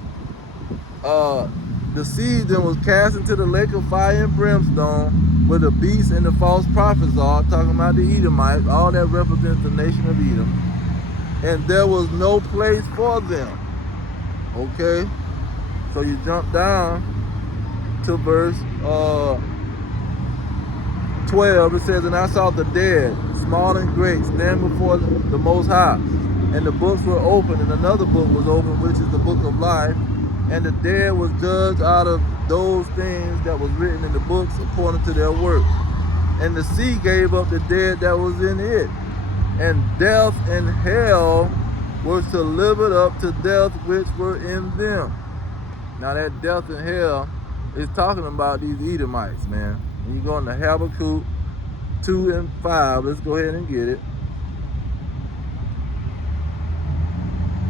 the seed then was cast into the lake of fire and brimstone, where the beast and the false prophets are, talking about the Edomites. All that represents the nation of Edom. And there was no place for them. Okay? So you jump down to verse 12. It says, and I saw the dead, small and great, stand before the Most High. And the books were opened, and another book was opened, which is the book of life. And the dead was judged out of those things that was written in the books according to their works. And the sea gave up the dead that was in it. And death and hell was delivered up to death which were in them. Now that death and hell is talking about these Edomites, man. When you go into Habakkuk 2 and 5, let's go ahead and get it.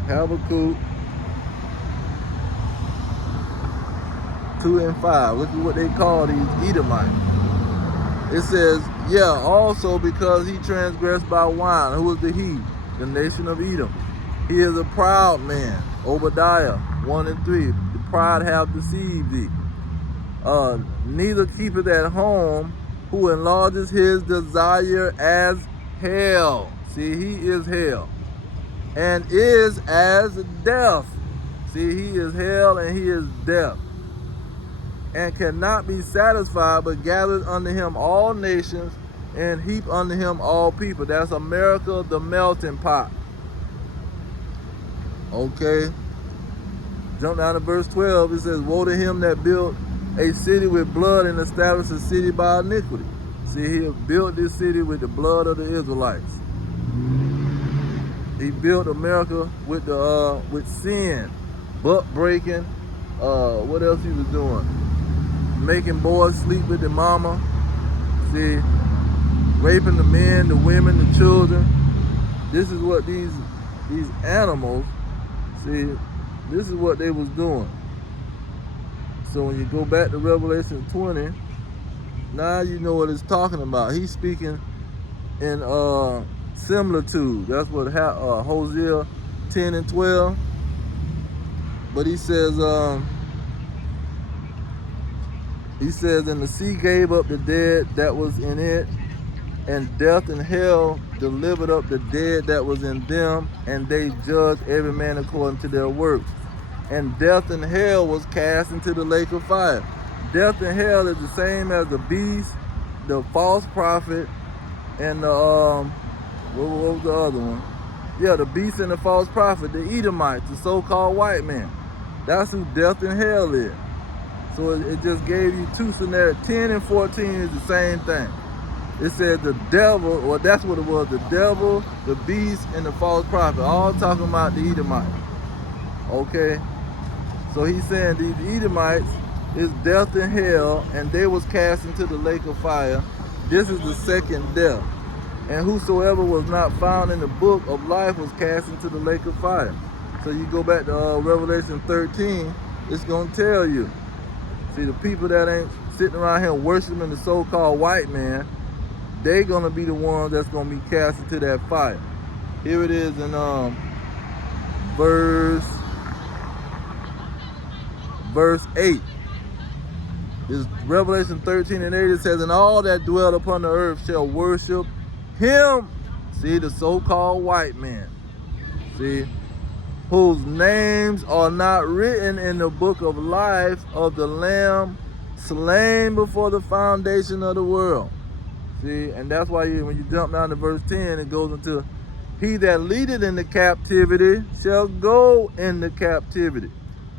Habakkuk 2 and 5. Look at what they call these Edomites. It says, yeah, also because he transgressed by wine. Who is the he? The nation of Edom. He is a proud man. Obadiah 1 and 3. The pride have deceived thee. Neither keepeth at home, who enlarges his desire as hell. See, he is hell. And is as death. See, he is hell and he is death. And cannot be satisfied, but gathered unto him all nations, and heap unto him all people. That's America, the melting pot. Okay. Jump down to verse 12. It says, woe to him that built a city with blood and established a city by iniquity. See, he built this city with the blood of the Israelites. He built America with sin, butt breaking. What else he was doing? Making boys sleep with their mama. See, raping the men, the women, the children. This is what these animals, see, this is what they was doing. So when you go back to Revelation 20, now you know what it's talking about. He's speaking in similitude. That's what Hosea 10 and 12. But he says, and the sea gave up the dead that was in it, And death and hell delivered up the dead that was in them, and they judged every man according to their works. And death and hell was cast into the lake of fire. Death and hell is the same as the beast, the false prophet, and the what was the other one? Yeah, the beast and the false prophet, the Edomites, the so-called white man. That's who death and hell is. So it just gave you two scenarios. 10 and 14 is the same thing. It said the devil, well, that's what it was, the devil, the beast, and the false prophet, all talking about the Edomites. Okay? So he's saying these Edomites is death and hell, and they was cast into the lake of fire. This is the second death. And whosoever was not found in the book of life was cast into the lake of fire. So you go back to Revelation 13, it's going to tell you. See, the people that ain't sitting around here worshiping the so-called white man, they going to be the ones that's going to be cast into that fire. Here it is in verse 8. It's Revelation 13 and 8. It says, and all that dwell upon the earth shall worship him. See, the so-called white man. See, whose names are not written in the book of life of the Lamb slain before the foundation of the world. See, and that's why when you jump down to verse 10, it goes into, he that leadeth into captivity shall go into captivity.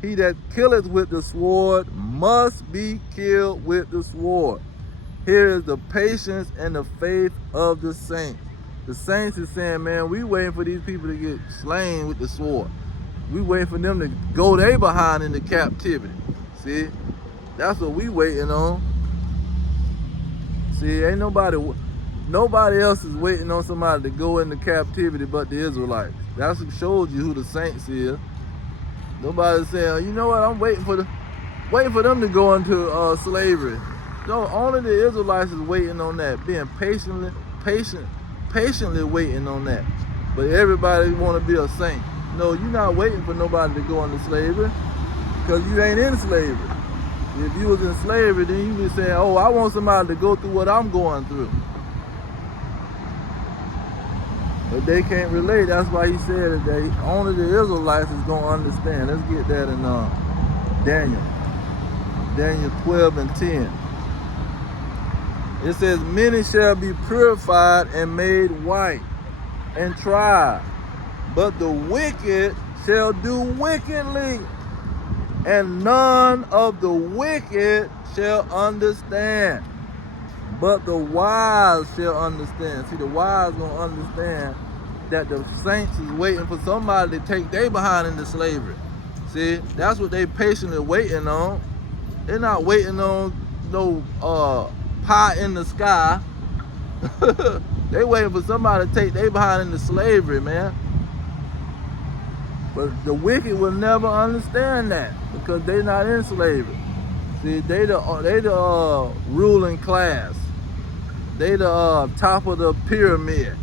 He that killeth with the sword must be killed with the sword. Here is the patience and the faith of the saints. The saints is saying, man, we waiting for these people to get slain with the sword. We waiting for them to go they behind into captivity. See, that's what we waiting on. See, ain't nobody else is waiting on somebody to go into captivity but the Israelites. That's what shows you who the saints is. Nobody's saying, you know what, I'm waiting for them to go into slavery. No, only the Israelites is waiting on that, being patiently waiting on that. But everybody want to be a saint. No, you're not waiting for nobody to go into slavery, because you ain't in slavery. If you was in slavery, then you be saying, oh, I want somebody to go through what I'm going through. But they can't relate. That's why he said that only the Israelites is going to understand. Let's get that in Daniel 12 and 10. It says, many shall be purified and made white and tried, but the wicked shall do wickedly, and none of the wicked shall understand, but the wise shall understand. See, the wise gonna understand that the saints is waiting for somebody to take they behind into slavery. See, that's what they patiently waiting on. They're not waiting on no pie in the sky. They waiting for somebody to take they behind into slavery, man. But the wicked will never understand that, because they not in slavery. See, they the ruling class. They the top of the pyramid.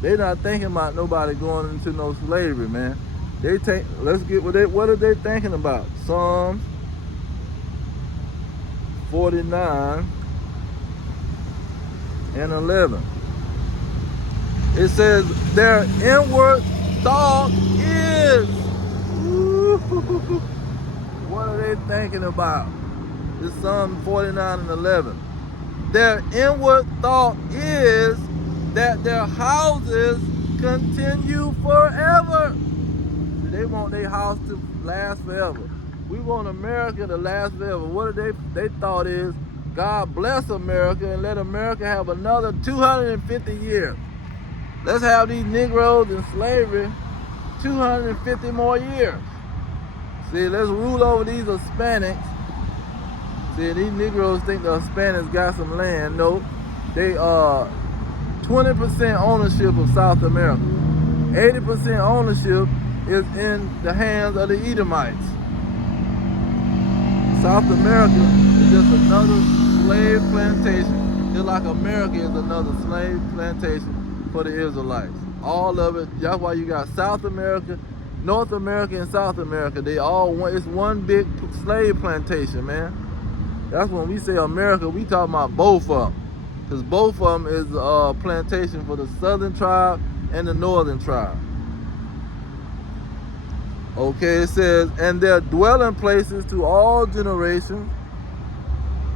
They not thinking about nobody going into no slavery, man. Let's get what are they thinking about? Psalms 49 and 11. It says, their inward thought is. What are they thinking about? It's Psalm 49 and 11. Their inward thought is that their houses continue forever. They want their house to last forever. We want America to last forever. What they thought is, God bless America and let America have another 250 years. Let's have these Negroes in slavery 250 more years. See, let's rule over these Hispanics. See, these Negroes think the Hispanics got some land. No, they 20% ownership of South America. 80% ownership is in the hands of the Edomites. South America is just another slave plantation. Just like America is another slave plantation for the Israelites. All of it. That's why you got South America, North America, and South America. They all it's one big slave plantation, man. That's when we say America, we talking about both of them. because both of them is plantation for the southern tribe and the northern tribe. Okay, it says, and their dwelling places to all generations.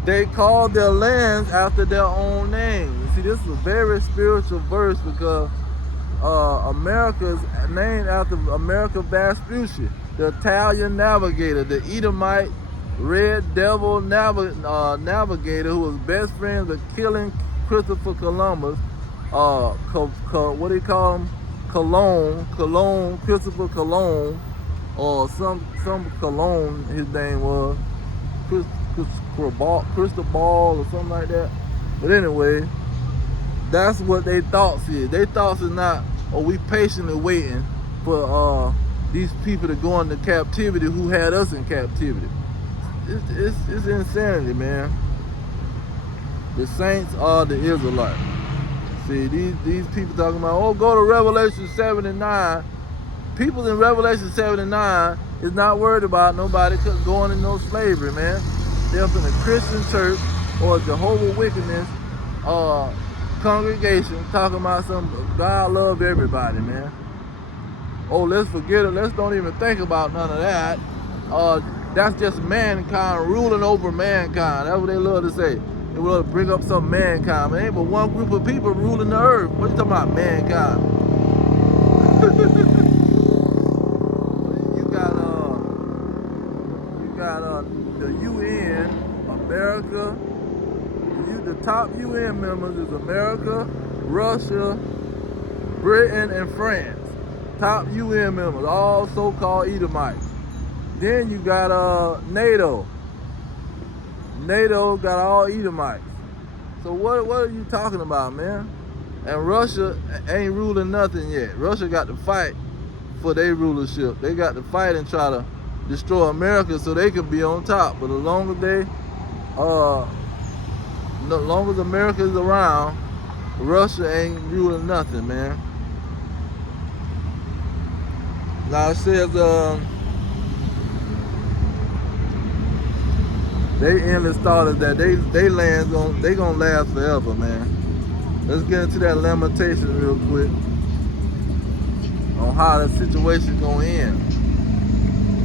They called their lands after their own names. See, this is a very spiritual verse because America's named after Amerigo Vespucci, the Italian navigator, the Edomite Red Devil navigator who was best friends with killing Christopher Columbus. What do you call him? Cologne, Christopher Cologne, or some Cologne. His name was Cristobal or something like that. But anyway, that's what they thoughts is. They thoughts is not, oh, we patiently waiting for these people to go into captivity who had us in captivity. It's insanity, man. The saints are the Israelites. See, these people talking about, oh, go to Revelation 7:9. People in Revelation 7:9 is not worried about nobody going in no slavery, man. They're up in a Christian church or a Jehovah's Witness congregation talking about some God love everybody, man. Oh, let's forget it. Let's don't even think about none of that. That's just mankind ruling over mankind. That's what they love to say. They love to bring up some mankind. Man, ain't but one group of people ruling the earth. What are you talking about, mankind? You got the UN, America. The top UN members is America, Russia, Britain, and France. Top UN members, all so-called Edomites. Then you got NATO. NATO got all Edomites. So what are you talking about, man? And Russia ain't ruling nothing yet. Russia got to fight for their rulership. They got to fight and try to destroy America so they can be on top. But as long as America is around, Russia ain't ruling nothing, man. Now it says they endless thought is that they lands gonna last forever, man. Let's get into that lamentation real quick on how the situation gonna end.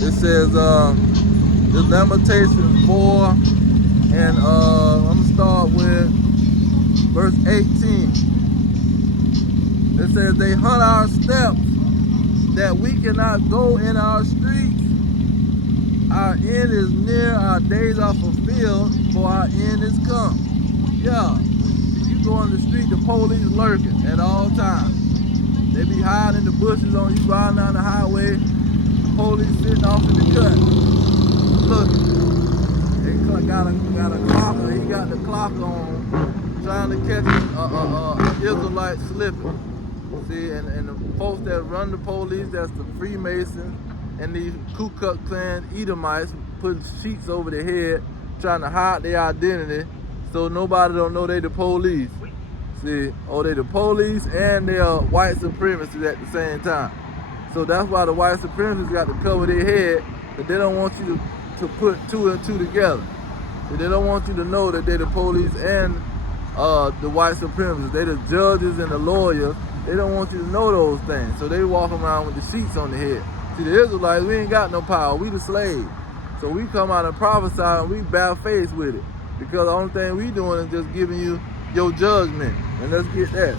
It says this Lamentation 4, and I'm gonna start with verse 18. It says, they hunt our steps that we cannot go in our streets. Our end is near, our days are fulfilled, for our end is come. Yeah, you go on the street, the police lurking at all times. They be hiding in the bushes on you riding down the highway. The police sitting off in the cut, looking. They got a clock, he got the clock on, trying to catch an Israelite slipping. See, and the folks that run the police, that's the Freemasons and these Ku Klux Klan Edomites putting sheets over their head, trying to hide their identity so nobody don't know they the police. See, or they the police and they are white supremacists at the same time. So that's why the white supremacists got to cover their head, but they don't want you to put two and two together. So they don't want you to know that they're the police and the white supremacists. They the judges and the lawyers. They don't want you to know those things. So they walk around with the sheets on their head. See, the Israelites, we ain't got no power. We the slaves. So we come out and prophesy and we bare face with it. Because the only thing we doing is just giving you your judgment. And let's get that.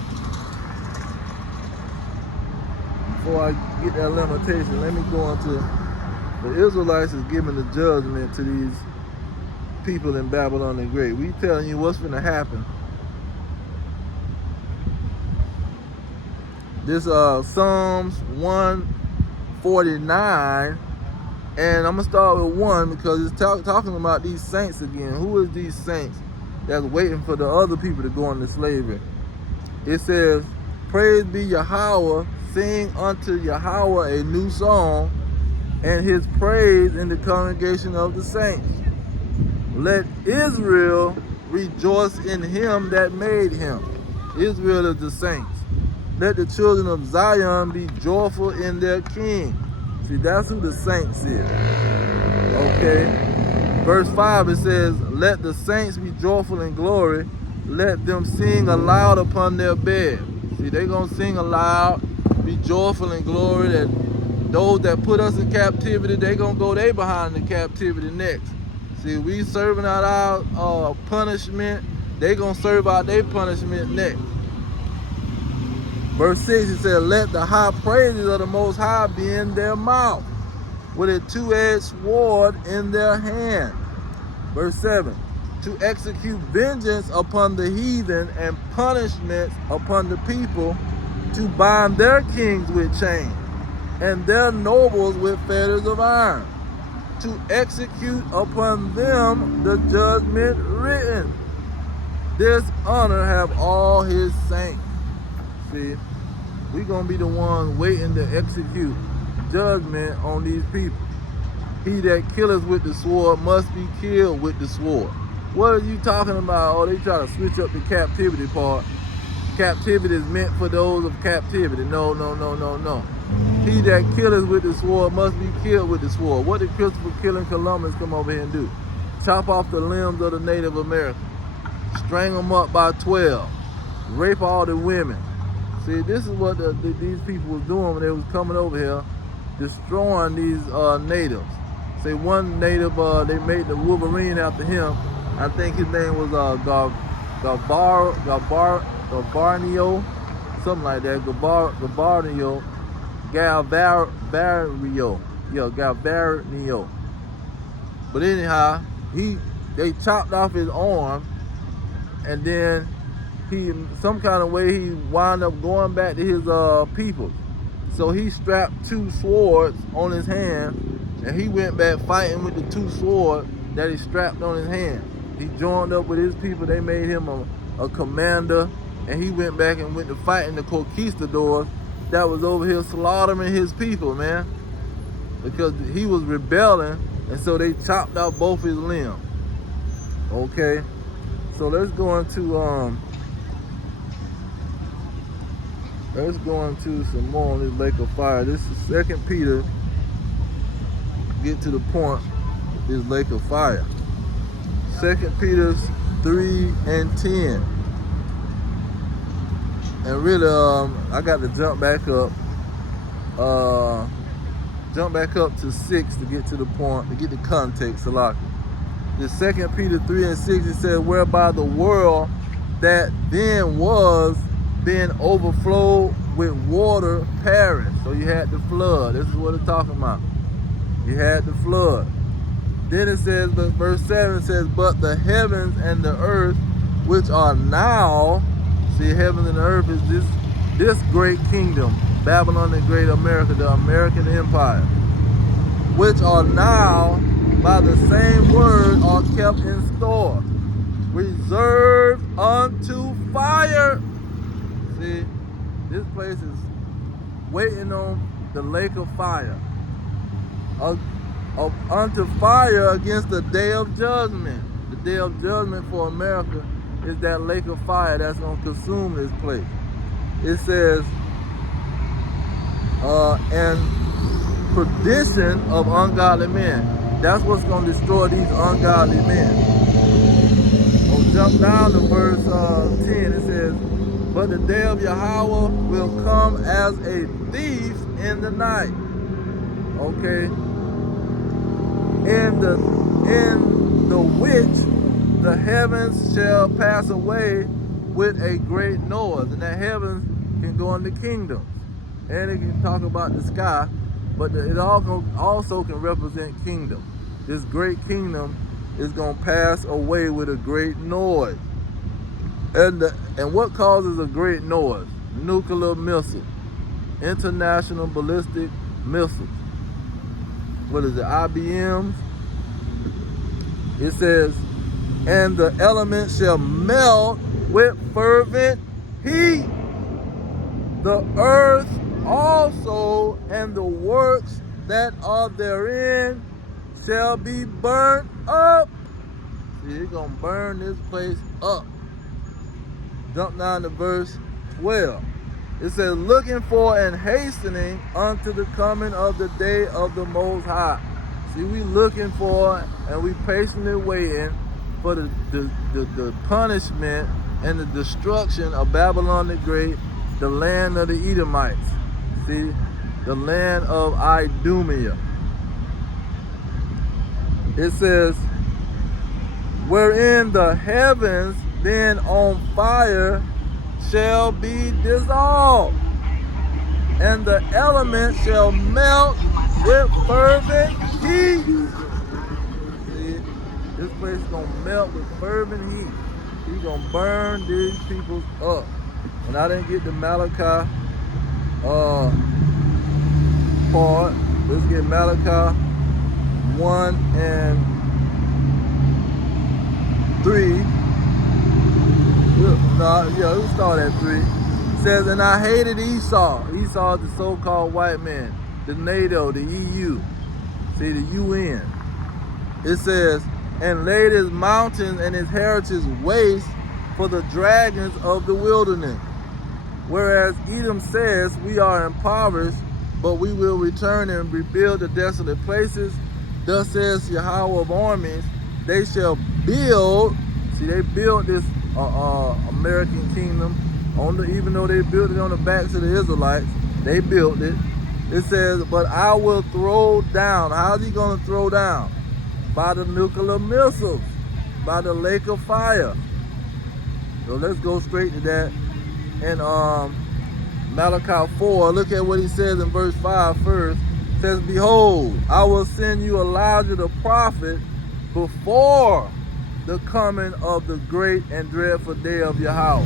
Before I get that limitation, let me go into the Israelites is giving the judgment to these people in Babylon the Great. We telling you what's gonna happen. This Psalms 149, and I'm gonna start with 1 because it's talking about these saints again. Who is these saints that's waiting for the other people to go into slavery? It says, praise be Yahweh, sing unto Yahweh a new song, and his praise in the congregation of the saints. Let Israel rejoice in him that made him. Israel is the saints. Let the children of Zion be joyful in their king. See, that's who the saints is. Okay. Verse 5, it says, let the saints be joyful in glory. let them sing aloud upon their bed. See, they gonna sing aloud, be joyful in glory that those that put us in captivity, they gonna go they behind the captivity next. See, we serving out our punishment, they gonna serve out their punishment next. Verse 6, it said, let the high praises of the Most High be in their mouth, with a two-edged sword in their hand. Verse 7, to execute vengeance upon the heathen and punishments upon the people, to bind their kings with chains and their nobles with fetters of iron, to execute upon them the judgment written. This honor have all his saints. See, we gonna be the ones waiting to execute judgment on these people. He that killeth with the sword must be killed with the sword. What are you talking about? Oh, they try to switch up the captivity part. Captivity is meant for those of captivity. No. He that killeth with the sword must be killed with the sword. What did Christopher killing Columbus come over here and do? Chop off the limbs of the Native Americans. String them up by 12. Rape all the women. See, this is what these people was doing when they was coming over here, destroying these natives. Say one native, they made the Wolverine after him. I think his name was Gabarnio, something like that. Gabarnio, Galvario, yeah, Galvario. But anyhow, they chopped off his arm, and then he, some kind of way, he wound up going back to his people. So he strapped two swords on his hand, and he went back fighting with the two swords that he strapped on his hand. He joined up with his people. They made him a commander, and he went back and went to fighting the conquistadors that was over here slaughtering his people, man, because he was rebelling, and so they chopped out both his limbs. Okay, so let's go into some more on this lake of fire. This is 2 Peter. Get to the point of this lake of fire. 2 Peter 3 and 10. And really, I got to jump back up to 6 to get to the point, to get the context a lot. The 2 Peter 3 and 6, it says, whereby the world that then was being overflowed with water perished. So you had the flood. This is what it's talking about. You had the flood. Then it says, but verse 7 says, but the heavens and the earth, which are now, see, heavens and the earth is this great kingdom, Babylon the Great, America, the American Empire, which are now by the same word are kept in store, reserved unto fire. See, this place is waiting on the lake of fire. Unto fire against the day of judgment. The day of judgment for America is that lake of fire that's going to consume this place. It says, and perdition of ungodly men. That's what's going to destroy these ungodly men. Oh, jump down to verse 10. It says, but the day of Yahweh will come as a thief in the night. Okay. In the which the heavens shall pass away with a great noise. And that heavens can go into kingdoms. And it can talk about the sky, but it also can represent kingdom. This great kingdom is going to pass away with a great noise. And what causes a great noise? Nuclear missile, international ballistic missiles. What is it? IBMs. It says, and the elements shall melt with fervent heat. The earth also and the works that are therein shall be burnt up. See, it's going to burn this place up. Jump down to verse 12. It says, looking for and hastening unto the coming of the day of the Most High. See, we looking for and we patiently waiting for the punishment and the destruction of Babylon the Great, the land of the Edomites. See, the land of Idumea. It says, wherein the heavens being on fire shall be dissolved, and the elements shall melt with fervent heat. See, this place is gonna melt with fervent heat. He's gonna burn these people up. And I didn't get the Malachi part. Let's get Malachi 1 and 3. We'll start at 3. It says, and I hated Esau. Esau is the so-called white man, the NATO, the EU, see, the UN. It says, and laid his mountains and his heritage waste for the dragons of the wilderness. Whereas Edom says, we are impoverished, but we will return and rebuild the desolate places. Thus says Yahweh of armies, they shall build. See, they built this American kingdom even though they built it on the backs of the Israelites, they built it. It says, but I will throw down. How's he going to throw down? By the nuclear missiles, by the lake of fire. So let's go straight to that. And Malachi 4, look at what he says in verse 5 first. It says, behold, I will send you Elijah the prophet before the coming of the great and dreadful day of Yahweh.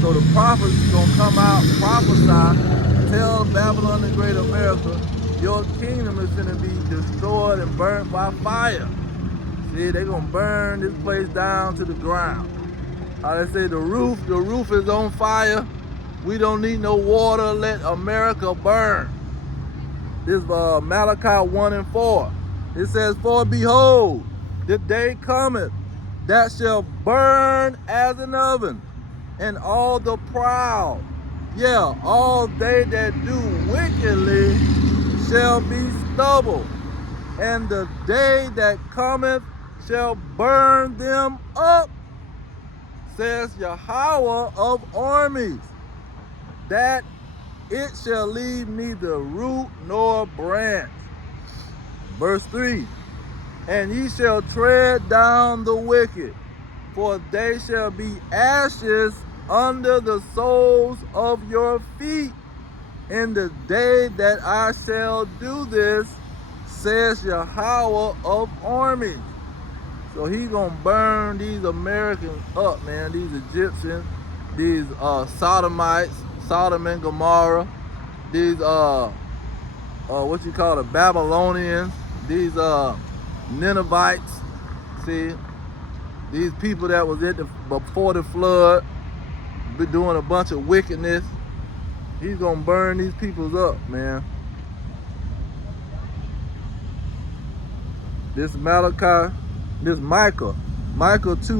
So the prophet is going to come out, prophesy, tell Babylon the Great America, your kingdom is going to be destroyed and burnt by fire. See, they're going to burn this place down to the ground. How they say, the roof is on fire. We don't need no water. Let America burn. This Malachi 1 and 4. It says, for behold, the day cometh that shall burn as an oven, and all the proud, all they that do wickedly shall be stubble, and the day that cometh shall burn them up, says Yahweh of armies, that it shall leave neither root nor branch. Verse 3, and ye shall tread down the wicked, for they shall be ashes under the soles of your feet in the day that I shall do this, says Yahweh of armies. So he's going to burn these Americans up, man. These Egyptians, these Sodomites, Sodom and Gomorrah, these, Babylonians, these Ninevites, see, these people that was before the flood, be doing a bunch of wickedness. He's going to burn these peoples up, man. This Micah 2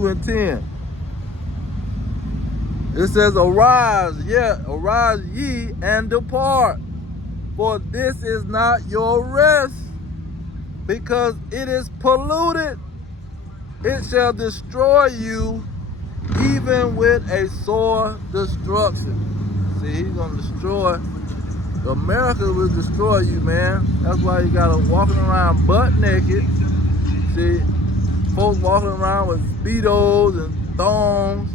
and 10. It says, arise ye and depart, for this is not your rest, because it is polluted. It shall destroy you even with a sore destruction. See, he's going to destroy. America will destroy you, man. That's why you got to walking around butt naked. See, folks walking around with Speedos and thongs.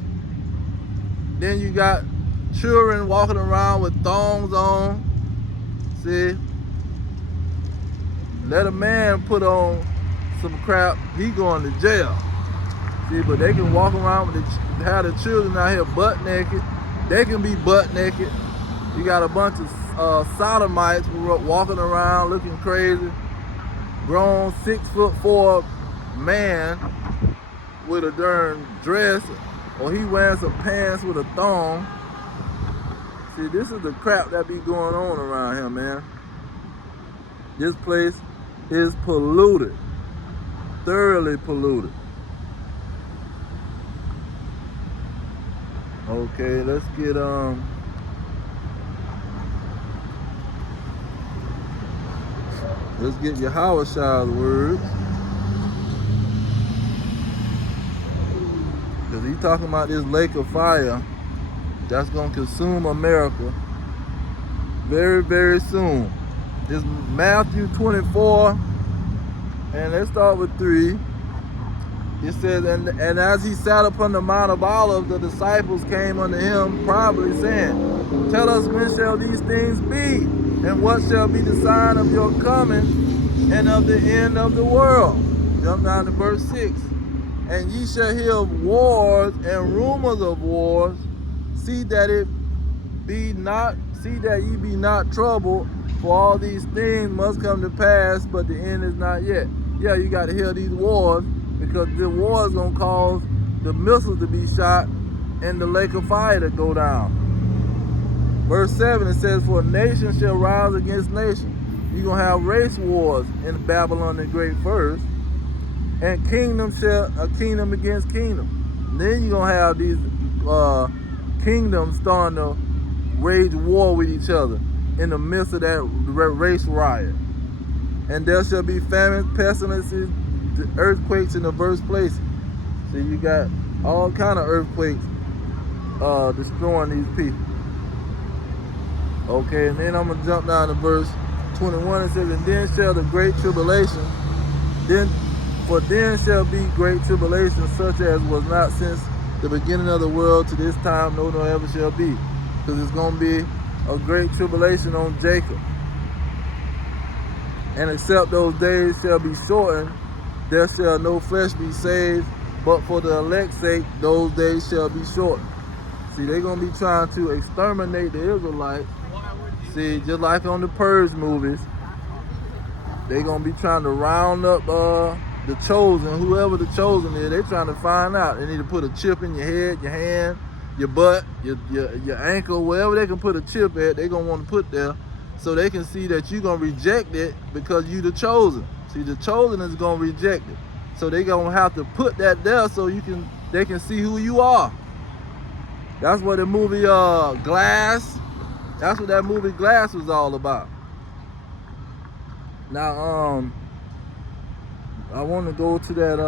Then you got children walking around with thongs on. See, let a man put on some crap, he going to jail. See, but they can walk around with have the children out here butt naked. They can be butt naked. You got a bunch of sodomites walking around looking crazy. Grown 6'4" man with a darn dress, or he wearing some pants with a thong. See, this is the crap that be going on around here, man. This place is polluted, thoroughly polluted. Okay, let's get Yahweh Shai's words. Because Because he's talking about this lake of fire that's going to consume America very, very soon. It's Matthew 24, and let's start with 3. It says, and as he sat upon the Mount of Olives, the disciples came unto him privately, saying, Tell us, when shall these things be? And what shall be the sign of your coming and of the end of the world? Jump down to verse 6. And ye shall hear of wars and rumors of wars. See that ye be not troubled, for all these things must come to pass, but the end is not yet. Yeah, you got to hear these wars, because the war is going to cause the missiles to be shot and the lake of fire to go down. Verse 7, it says, For nation shall rise against nation. You're going to have race wars in Babylon the Great first, and kingdom against kingdom. And then you're going to have these kingdoms starting to wage war with each other in the midst of that race riot. And there shall be famine, pestilences, earthquakes in diverse places. So you got all kind of earthquakes destroying these people. Okay, and then I'm going to jump down to verse 21. It says, And then shall the great tribulation, then shall be great tribulation, such as was not since the beginning of the world to this time, no ever shall be. Because it's going to be a great tribulation on Jacob. And except those days shall be shortened, there shall no flesh be saved, but for the elect's sake, those days shall be shortened. See, they're going to be trying to exterminate the Israelites. See, just like on the Purge movies, they're going to be trying to round up the chosen, whoever the chosen is. They're trying to find out. They need to put a chip in your head, your hand, your butt, your ankle, wherever they can put a chip at, they're going to want to put there, so they can see that you're going to reject it because you the chosen. See, the chosen is going to reject it. So they're going to have to put that there so they can see who you are. That's what the movie Glass, that's what that movie Glass was all about. Now, I want to go to that,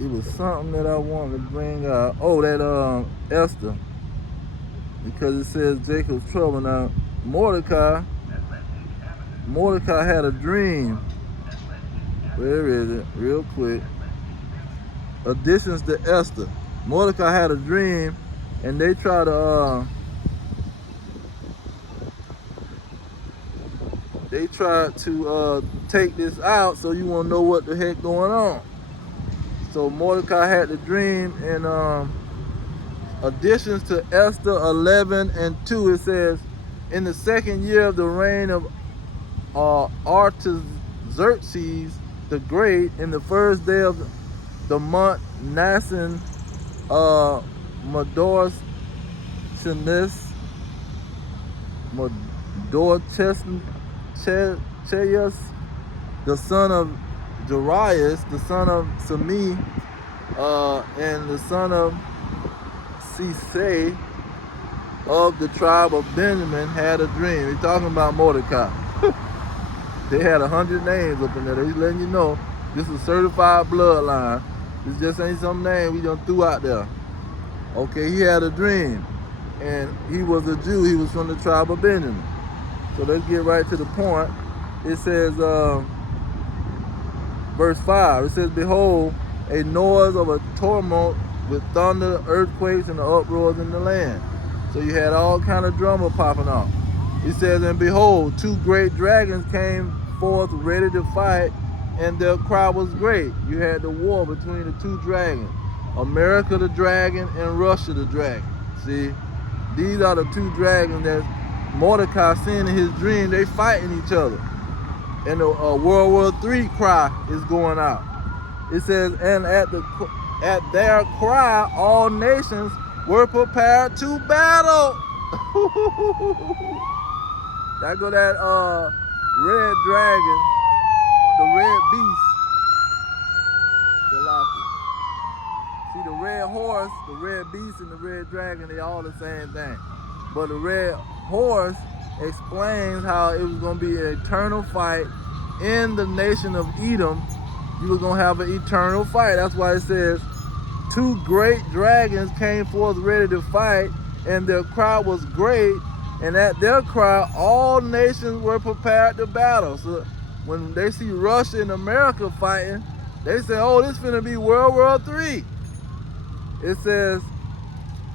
it was something that I wanted to bring out. Oh, that Esther. Because it says Jacob's trouble. Now, Mordecai had a dream. Where is it? Real quick. Additions to Esther. Mordecai had a dream, and they try to take this out, so you won't know what the heck going on. So Mordecai had the dream, and additions to Esther 11:2, it says, in the second year of the reign of Artaxerxes the Great, in the first day of the month Nisan, Madorchesnes, the son of Darius, the son of Semi, and the son of Sisei of the tribe of Benjamin had a dream. He's talking about Mordecai. They had 100 names up in there. They're letting you know this is a certified bloodline. This just ain't some name we done threw out there. Okay, he had a dream, and he was a Jew. He was from the tribe of Benjamin. So let's get right to the point. It says, verse 5, it says, Behold, a noise of a tumult with thunder, earthquakes, and the uproars in the land. So you had all kind of drama popping off. It says, And behold, 2 great dragons came forth ready to fight, and their cry was great. You had the war between the 2 dragons, America the dragon and Russia the dragon. See, these are the 2 dragons that Mordecai seen in his dream. They fighting each other. And the World War III cry is going out. It says, And at their cry, all nations were prepared to battle. That go that red dragon, the red beast. See, the red horse, the red beast, and the red dragon, they all the same thing. But the red horse explains how it was going to be an eternal fight in the nation of Edom, you were going to have an eternal fight. That's why it says, 2 great dragons came forth ready to fight, and their cry was great, and at their cry all nations were prepared to battle. So when they see Russia and America fighting, they say, oh, this is finna be World War III. It says,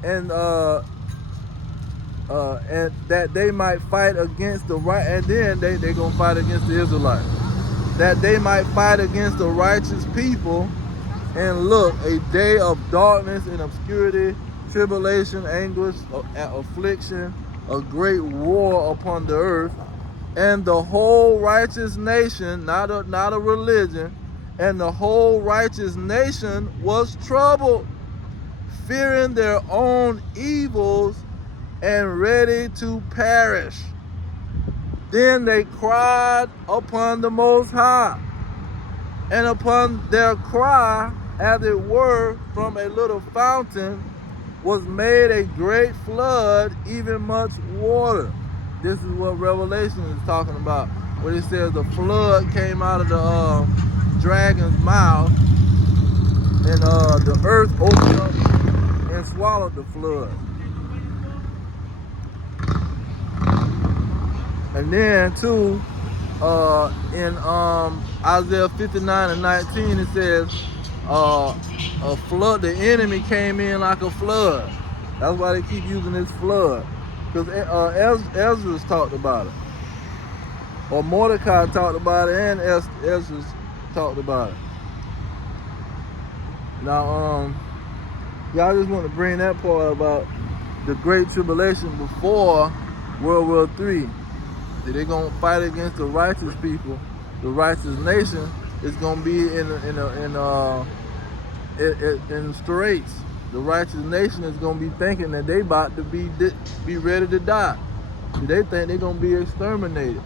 and that they might fight against the right, and then they gonna fight against the Israelites. That they might fight against the righteous people, and look, a day of darkness and obscurity, tribulation, anguish, affliction, a great war upon the earth, and the whole righteous nation, not a religion, and the whole righteous nation was troubled, fearing their own evils and ready to perish. Then they cried upon the Most High, and upon their cry, as it were, from a little fountain, was made a great flood, even much water. This is what Revelation is talking about, where it says the flood came out of the dragon's mouth, and the earth opened up and swallowed the flood. And then too, in Isaiah 59:19, it says, a flood, the enemy came in like a flood. That's why they keep using this flood, because Ezra's talked about it, or Mordecai talked about it, and Ezra's talked about it. Now, y'all just want to bring that part about the Great Tribulation before World War III. They're gonna fight against the righteous people. The righteous nation is gonna be in straits. The righteous nation is gonna be thinking that they about to be ready to die. They think they're gonna be exterminated.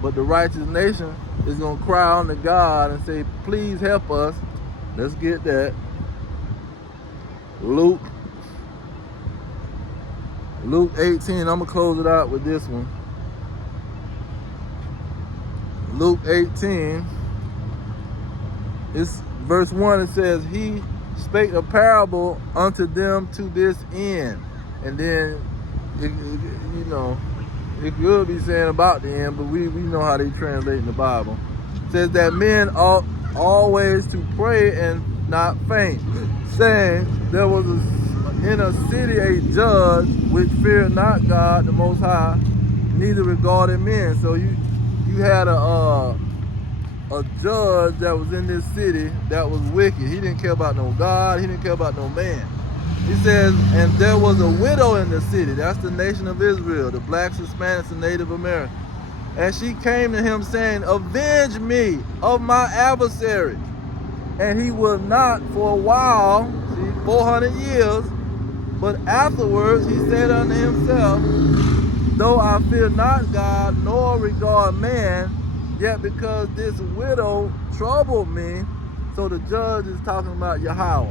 But the righteous nation is gonna cry on to God and say, please help us. Let's get that. Luke 18, I'm gonna close it out with this one. Luke 18, it's verse 1, it says, he spake a parable unto them to this end. And then, it could be saying about the end, but we know how they translate in the Bible. It says that men ought always to pray and not faint, saying, there was in a city a judge which feared not God the Most High, neither regarded men. So you had a judge that was in this city that was wicked. He didn't care about no God. He didn't care about no man. He says, and there was a widow in the city. That's the nation of Israel, the blacks, Hispanics, and Native Americans. And she came to him saying, avenge me of my adversary. And he would not for a while, 400 years, but afterwards he said unto himself, though I fear not God, nor regard man, yet because this widow troubled me. So the judge is talking about Yahweh.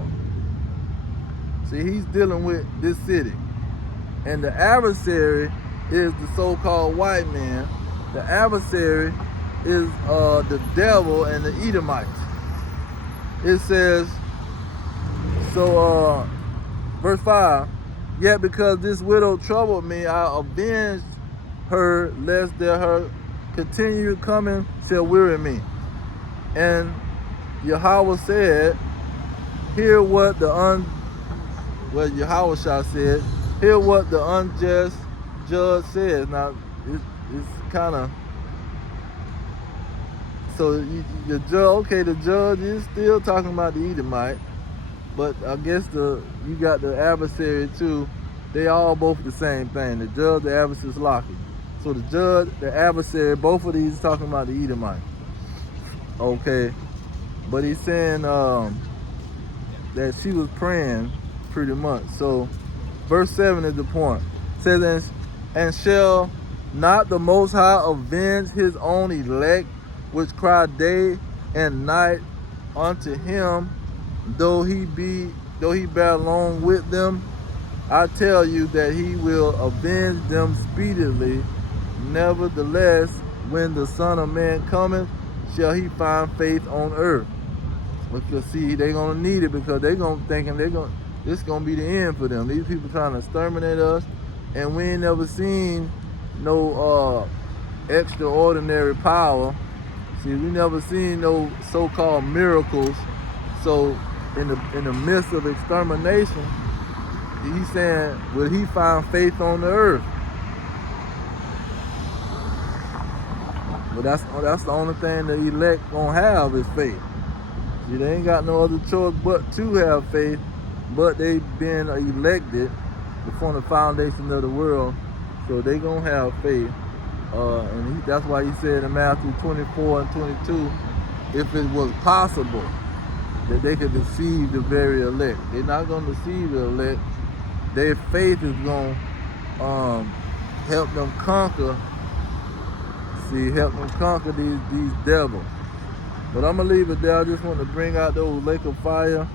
See, he's dealing with this city. And the adversary is the so-called white man. The adversary is the devil and the Edomites. It says, so verse 5, yet because this widow troubled me, I avenged her, lest there her continued coming shall weary me. And Yahweh said, hear what Yahweh said, hear what the unjust judge says. Now, it's kind of, so the judge is still talking about the Edomite, but I guess you got the adversary too. They all both the same thing. The judge, the adversary is Loki. So the judge, the adversary, both of these talking about the Edomite. Okay, but he's saying that she was praying pretty much. So verse 7 is the point. It says, and shall not the Most High avenge his own elect, which cry day and night unto him, though he bear along with them? I tell you that he will avenge them speedily. Nevertheless, when the Son of Man cometh, shall he find faith on earth. Because see, they're gonna need it because they're gonna thinking this gonna be the end for them. These people trying to exterminate us, and we ain't never seen no extraordinary power. See, we never seen no so-called miracles. So in the midst of extermination, he's saying, will he find faith on the earth? But that's the only thing the elect gonna have is faith. See, they ain't got no other choice but to have faith, but they've been elected before the foundation of the world, so they gonna have faith. And that's why he said in Matthew 24 and 22, if it was possible that they could deceive the very elect. They're not gonna deceive the elect. Their faith is gonna help them conquer. See, help them conquer these devils. But I'm gonna leave it there. I just want to bring out those lake of fire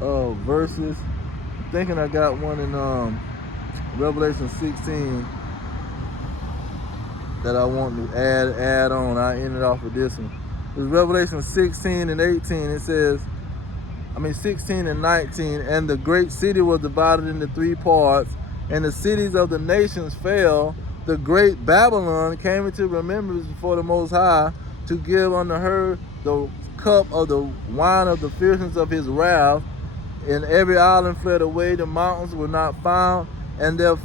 verses. I'm thinking I got one in Revelation 16 that I want to add on. I ended off with this one. It's Revelation 16 and 18. It says, 16 and 19, and the great city was divided into 3 parts, and the cities of the nations fell. The great Babylon came into remembrance before the Most High to give unto her the cup of the wine of the fierceness of his wrath. And every island fled away, the mountains were not found, and there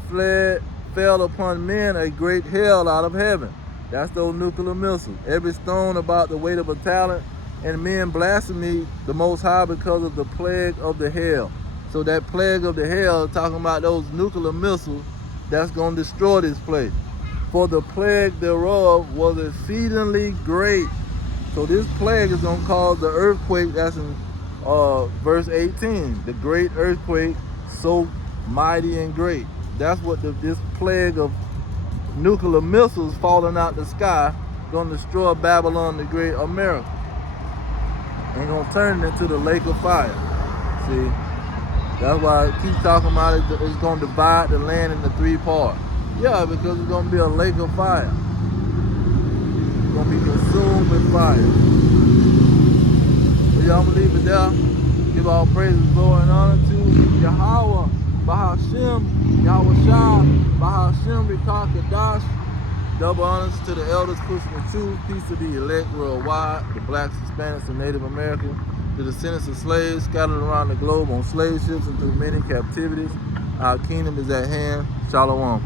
fell upon men a great hail out of heaven. That's those nuclear missiles. Every stone about the weight of a talent, and men blasphemed the Most High because of the plague of the hail. So that plague of the hail, talking about those nuclear missiles, that's going to destroy this place. For the plague thereof was exceedingly great. So this plague is going to cause the earthquake. That's in verse 18. The great earthquake, so mighty and great. That's what this plague of nuclear missiles falling out the sky going to destroy Babylon the Great, America. And going to turn it into the lake of fire. See, that's why I keep talking about it. It's going to divide the land into 3 parts. Yeah, because it's going to be a lake of fire. It's going to be consumed with fire. So y'all, I'm going to leave it there. Give all praises, glory, and honor to Yahweh, Bahashem, Yahweh Shah, Bahashem, Rikah Kadash. Double honors to the elders pushing the truth. Peace to the elect worldwide, the blacks, Hispanics, and Native Americans. To the descendants of slaves scattered around the globe on slave ships and through many captivities. Our kingdom is at hand. Shalom.